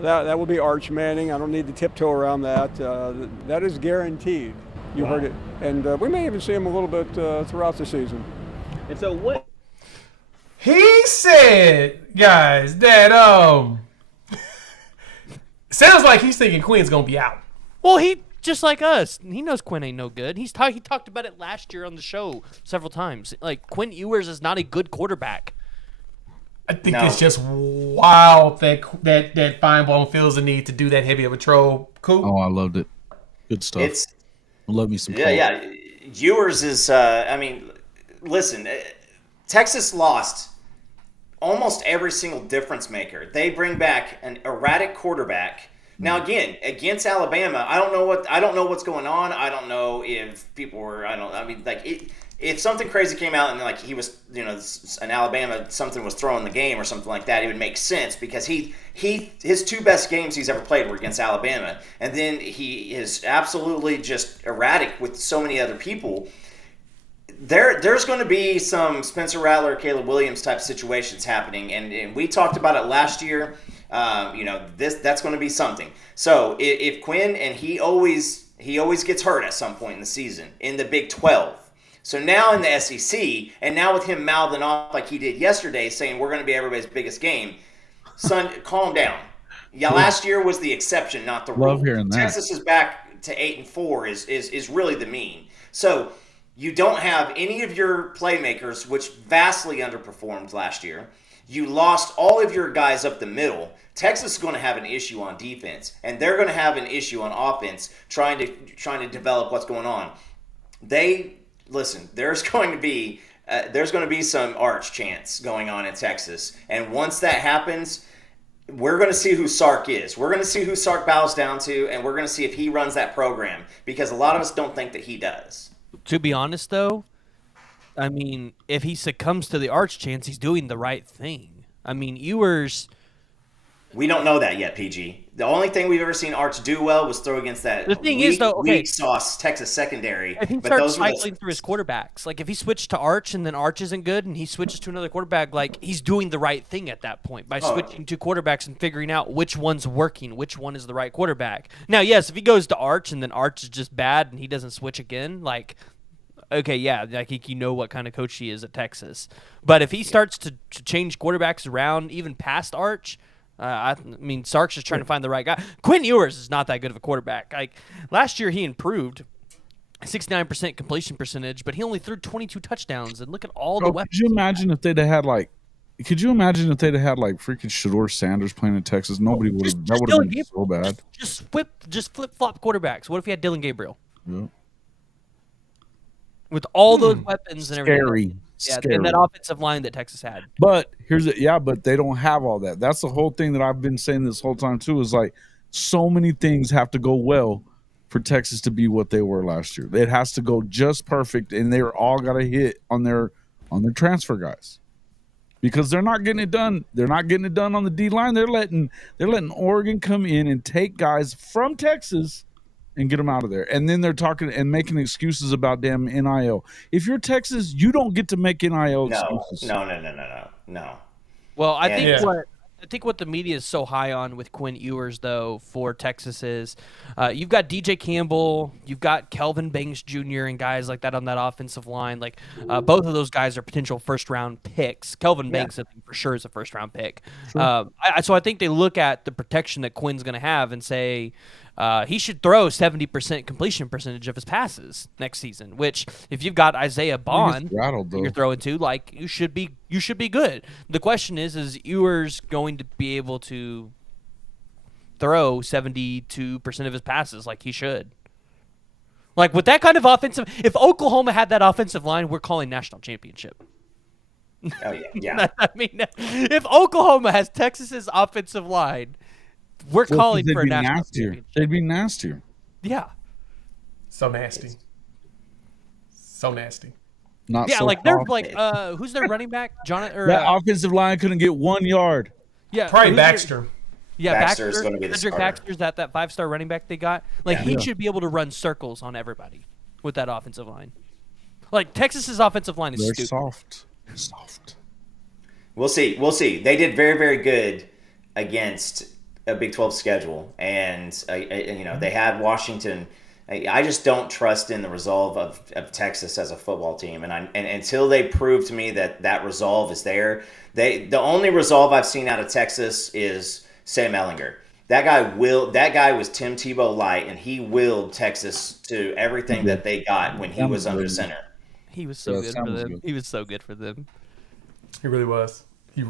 That will be Arch Manning. I don't need to tiptoe around that. That is guaranteed. You heard it. And we may even see him a little bit throughout the season. And so what? He said, guys, that sounds like he's thinking Quinn's gonna be out. Well, he just like us. He knows Quinn ain't no good. He talked about it last year on the show several times. Like Quinn Ewers is not a good quarterback. I think it's just wild that Feinbaum feels the need to do that heavy of a troll. Cool. Oh, I loved it. Good stuff. I love me some. Yeah. Ewers is. I mean, listen. Texas lost almost every single difference maker. They bring back an erratic quarterback. Now again, against Alabama, I don't know what's going on. I don't know if people were. If something crazy came out and like he was, in Alabama, something was throwing the game or something like that, it would make sense because his two best games he's ever played were against Alabama, and then he is absolutely just erratic with so many other people. There's going to be some Spencer Rattler, Caleb Williams type situations happening, and we talked about it last year. That's going to be something. So if Quinn and he always gets hurt at some point in the season in the Big 12. So now in the SEC, and now with him mouthing off like he did yesterday, saying we're going to be everybody's biggest game, son, calm down. Yeah, last year was the exception, not the rule. Love hearing that. Texas is back to 8-4 is really the mean. So you don't have any of your playmakers, which vastly underperformed last year. You lost all of your guys up the middle. Texas is going to have an issue on defense, and they're going to have an issue on offense trying to develop what's going on. Listen, there's going to be some Arch chants going on in Texas, and once that happens, we're going to see who Sark is. We're going to see who Sark bows down to, and we're going to see if he runs that program because a lot of us don't think that he does. To be honest, though, I mean, if he succumbs to the Arch chants, he's doing the right thing. I mean, Ewers. We don't know that yet, PG. The only thing we've ever seen Arch do well was throw against that weak sauce Texas secondary. If he starts cycling through his quarterbacks, like if he switched to Arch and then Arch isn't good and he switches to another quarterback, like he's doing the right thing at that point by switching to quarterbacks and figuring out which one's working, which one is the right quarterback. Now, yes, if he goes to Arch and then Arch is just bad and he doesn't switch again, like, okay, yeah, like you know what kind of coach he is at Texas. But if he starts to change quarterbacks around even past Arch, I mean, Sark's just trying to find the right guy. Quinn Ewers is not that good of a quarterback. Like last year, he improved 69% completion percentage, but he only threw 22 touchdowns. And look at all the weapons. Could you imagine if they'd have had freaking Shador Sanders playing in Texas? Nobody would have. That would have been so bad. Just flip flop quarterbacks. What if he had Dylan Gabriel? Yeah. with all those weapons and everything. Scary. Scary. And that offensive line that Texas had. But but they don't have all that. That's the whole thing that I've been saying this whole time too, is like so many things have to go well for Texas to be what they were last year. It has to go just perfect, and they're all got to hit on their transfer guys. Because they're not getting it done. They're not getting it done on the D line. They're letting Oregon come in and take guys from Texas and get them out of there. And then they're talking and making excuses about damn NIL. If you're Texas, you don't get to make NIL excuses. No. Well, I think what the media is so high on with Quinn Ewers, though, for Texas is you've got DJ Campbell, you've got Kelvin Banks Jr. and guys like that on that offensive line. Like both of those guys are potential first-round picks. Kelvin Banks, I think, for sure, is a first-round pick. Sure. So I think they look at the protection that Quinn's going to have and say he should throw 70% completion percentage of his passes next season. Which, if you've got Isaiah Bond you're throwing to, like you should be good. The question is Ewers going to be able to throw 72% of his passes like he should? Like with that kind of offensive, if Oklahoma had that offensive line, we're calling national championship. Oh yeah. I mean, if Oklahoma has Texas's offensive line, we're calling for a national championship. They'd be nastier. Yeah. So nasty. So nasty. Not yeah, so like they're like who's their running back? That offensive line couldn't get 1 yard. Yeah, probably Baxter. Baxter's going to be the Cedric starter. Baxter's that 5-star running back they got. Like he should be able to run circles on everybody with that offensive line. Like Texas's offensive line is stupid. Soft. We'll see. They did very, very good against a Big 12 schedule, and they had Washington. I just don't trust in the resolve of Texas as a football team, and until they prove to me that resolve is there, the only resolve I've seen out of Texas is Sam Ehlinger. That guy was Tim Tebow light, and he willed Texas to everything that they got when he was under center. He was so good for them. He was so good for them. He really was. He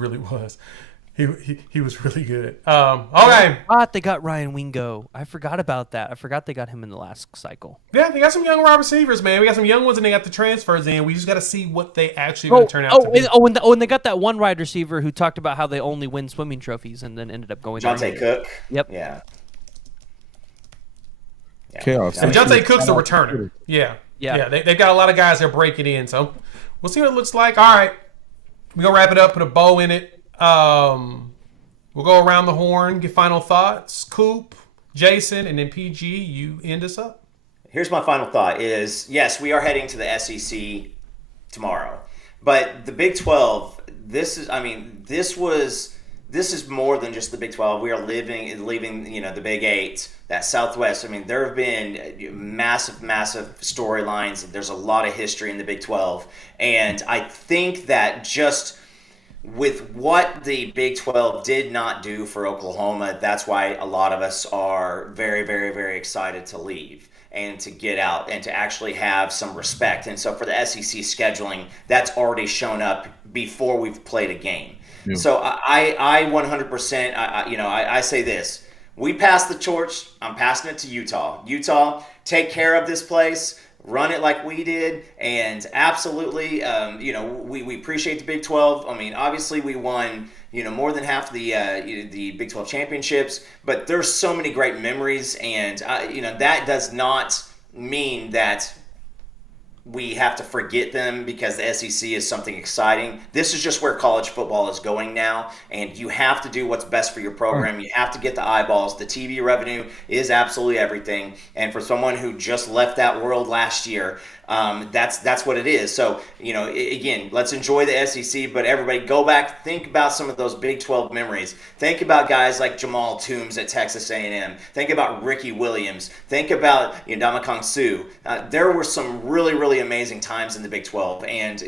was really good. Okay. They got Ryan Wingo. I forgot about that. I forgot they got him in the last cycle. Yeah, they got some young wide receivers, man. We got some young ones, and they got the transfers in. We just got to see what they actually going to turn out to be. And they got that one wide receiver who talked about how they only win swimming trophies and then ended up going. Jonte Cook. Yep. Yeah. Chaos. And Jonte Cook's the returner. Yeah. They've got a lot of guys that are breaking in, so we'll see what it looks like. All right. We're going to wrap it up, put a bow in it. We'll go around the horn, get final thoughts. Coop, Jason, and then PG, you end us up. Here's my final thought is, yes, we are heading to the SEC tomorrow. But the Big 12, this is more than just the Big 12. We are leaving, the Big 8, that Southwest. I mean, there have been massive storylines. There's a lot of history in the Big 12. And I think that just with what the Big 12 did not do for Oklahoma, that's why a lot of us are very, very, very excited to leave and to get out and to actually have some respect. And so for the SEC scheduling, that's already shown up before we've played a game. Yeah. So I 100%, I say this. We passed the torch. I'm passing it to Utah. Utah, take care of this place. Run it like we did, and absolutely, we appreciate the Big 12. I mean, obviously, we won, more than half the Big 12 championships, but there's so many great memories, and that does not mean that we have to forget them because the SEC is something exciting. This is just where college football is going now, and you have to do what's best for your program. You have to get the eyeballs. The TV revenue is absolutely everything, and for someone who just left that world last year, that's what it is. So, again, let's enjoy the SEC, but everybody go back, think about some of those Big 12 memories. Think about guys like Jamal Toombs at Texas A&M. Think about Ricky Williams. Think about Ndamukong Suh. There were some really, really amazing times in the Big 12, and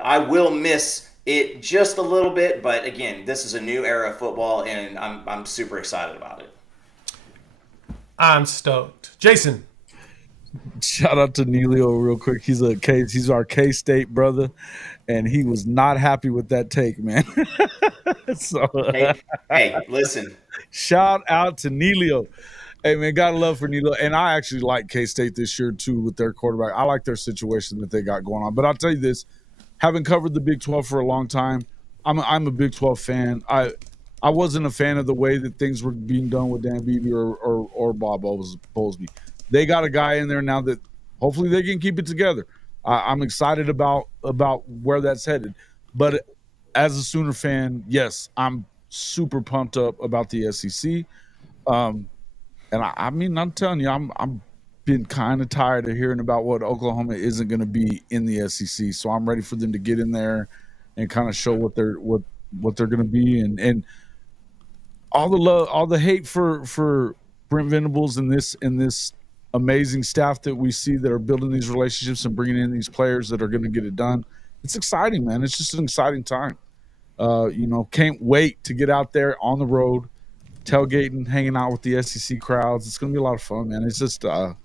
I will miss it just a little bit, but again, this is a new era of football, and I'm super excited about it. I'm stoked. Jason. Shout out to Neilio real quick. He's our K-State brother, and he was not happy with that take, man. So hey, listen. Shout out to Neilio. Hey, man, gotta love for Nilo. And I actually like K-State this year, too, with their quarterback. I like their situation that they got going on. But I'll tell you this, having covered the Big 12 for a long time, I'm a Big 12 fan. I wasn't a fan of the way that things were being done with Dan Beebe or Bob Bowlesby. They got a guy in there now that hopefully they can keep it together. I'm excited about where that's headed. But as a Sooner fan, yes, I'm super pumped up about the SEC. And I mean, I'm telling you, I'm been kind of tired of hearing about what Oklahoma isn't going to be in the SEC. So I'm ready for them to get in there and kind of show what they're going to be. And all the love, all the hate for Brent Venables and this amazing staff that we see that are building these relationships and bringing in these players that are going to get it done. It's exciting, man. It's just an exciting time. Can't wait to get out there on the road, tailgating, hanging out with the SEC crowds. It's going to be a lot of fun, man. It's just, now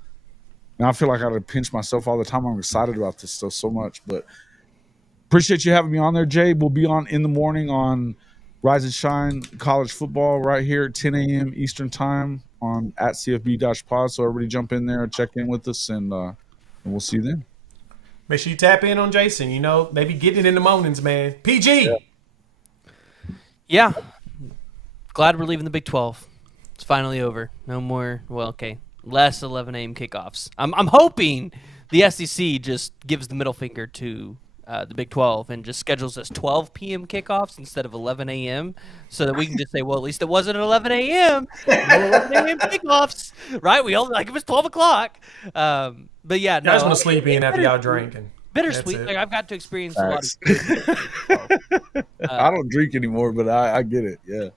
I feel like I got to pinch myself all the time. I'm excited about this stuff so much, but appreciate you having me on there, Jay. We'll be on in the morning on Rise and Shine College Football right here at 10 a.m. Eastern Time on at CFB-pod. So everybody jump in there, check in with us, and we'll see you then. Make sure you tap in on Jason. Maybe getting it in the mornings, man. PG. Yeah. Glad we're leaving the Big 12. It's finally over. No more. Well, okay. Less 11 a.m. kickoffs. I'm hoping the SEC just gives the middle finger to the Big 12 and just schedules us 12 p.m. kickoffs instead of 11 a.m. so that we can just say, well, at least it wasn't 11 a.m. No 11 a.m. kickoffs, right? We only it was 12 o'clock. But yeah, no. I just want to sleep in after y'all drinking. Bittersweet. Like I've got to experience a lot of. I don't drink anymore, but I get it. Yeah.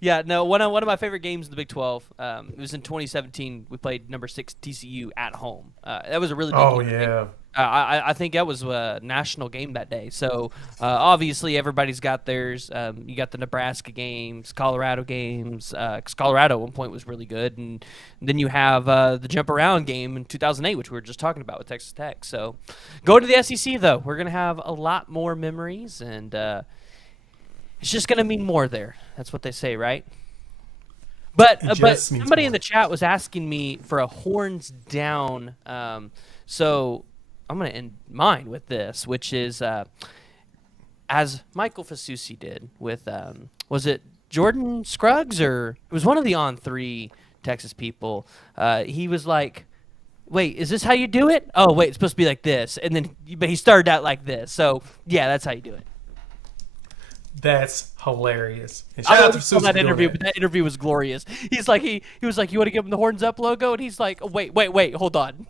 Yeah, no. One of my favorite games in the Big 12. It was in 2017. We played number 6 TCU at home. That was a really big game. Yeah. I think that was a national game that day. So obviously everybody's got theirs. You got the Nebraska games, Colorado games. 'Cause Colorado at one point was really good, and then you have the jump around game in 2008, which we were just talking about with Texas Tech. So go to the SEC though. We're gonna have a lot more memories, and it's just gonna mean more there. That's what they say, right? But somebody in the chat was asking me for a horns down. So I'm going to end mine with this, which is as Michael Fasusi did with, was it Jordan Scruggs, or it was one of the On3 Texas people. He was like, wait, is this how you do it? Oh, wait, it's supposed to be like this. And then but he started out like this. So, yeah, that's how you do it. That's hilarious. And shout out to Fasusi that interview, but that interview was glorious. He's like, he was like, you want to give him the horns up logo? And he's like, oh, wait, hold on.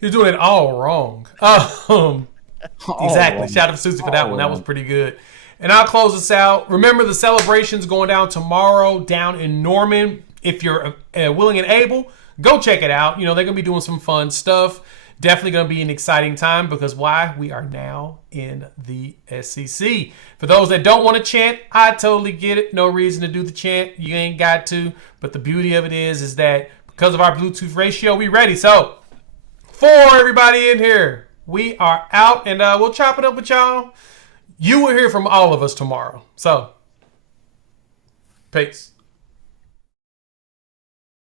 He was doing it all wrong. Exactly. Shout out to Susie for that one. That was pretty good. And I'll close this out. Remember, the celebration's going down tomorrow down in Norman. If you're willing and able, go check it out. They're going to be doing some fun stuff. Definitely going to be an exciting time because why? We are now in the SEC. For those that don't want to chant, I totally get it. No reason to do the chant. You ain't got to. But the beauty of it is that because of our Bluetooth ratio, we ready. So, for everybody in here, we are out, and we'll chop it up with y'all. You will hear from all of us tomorrow. So, peace.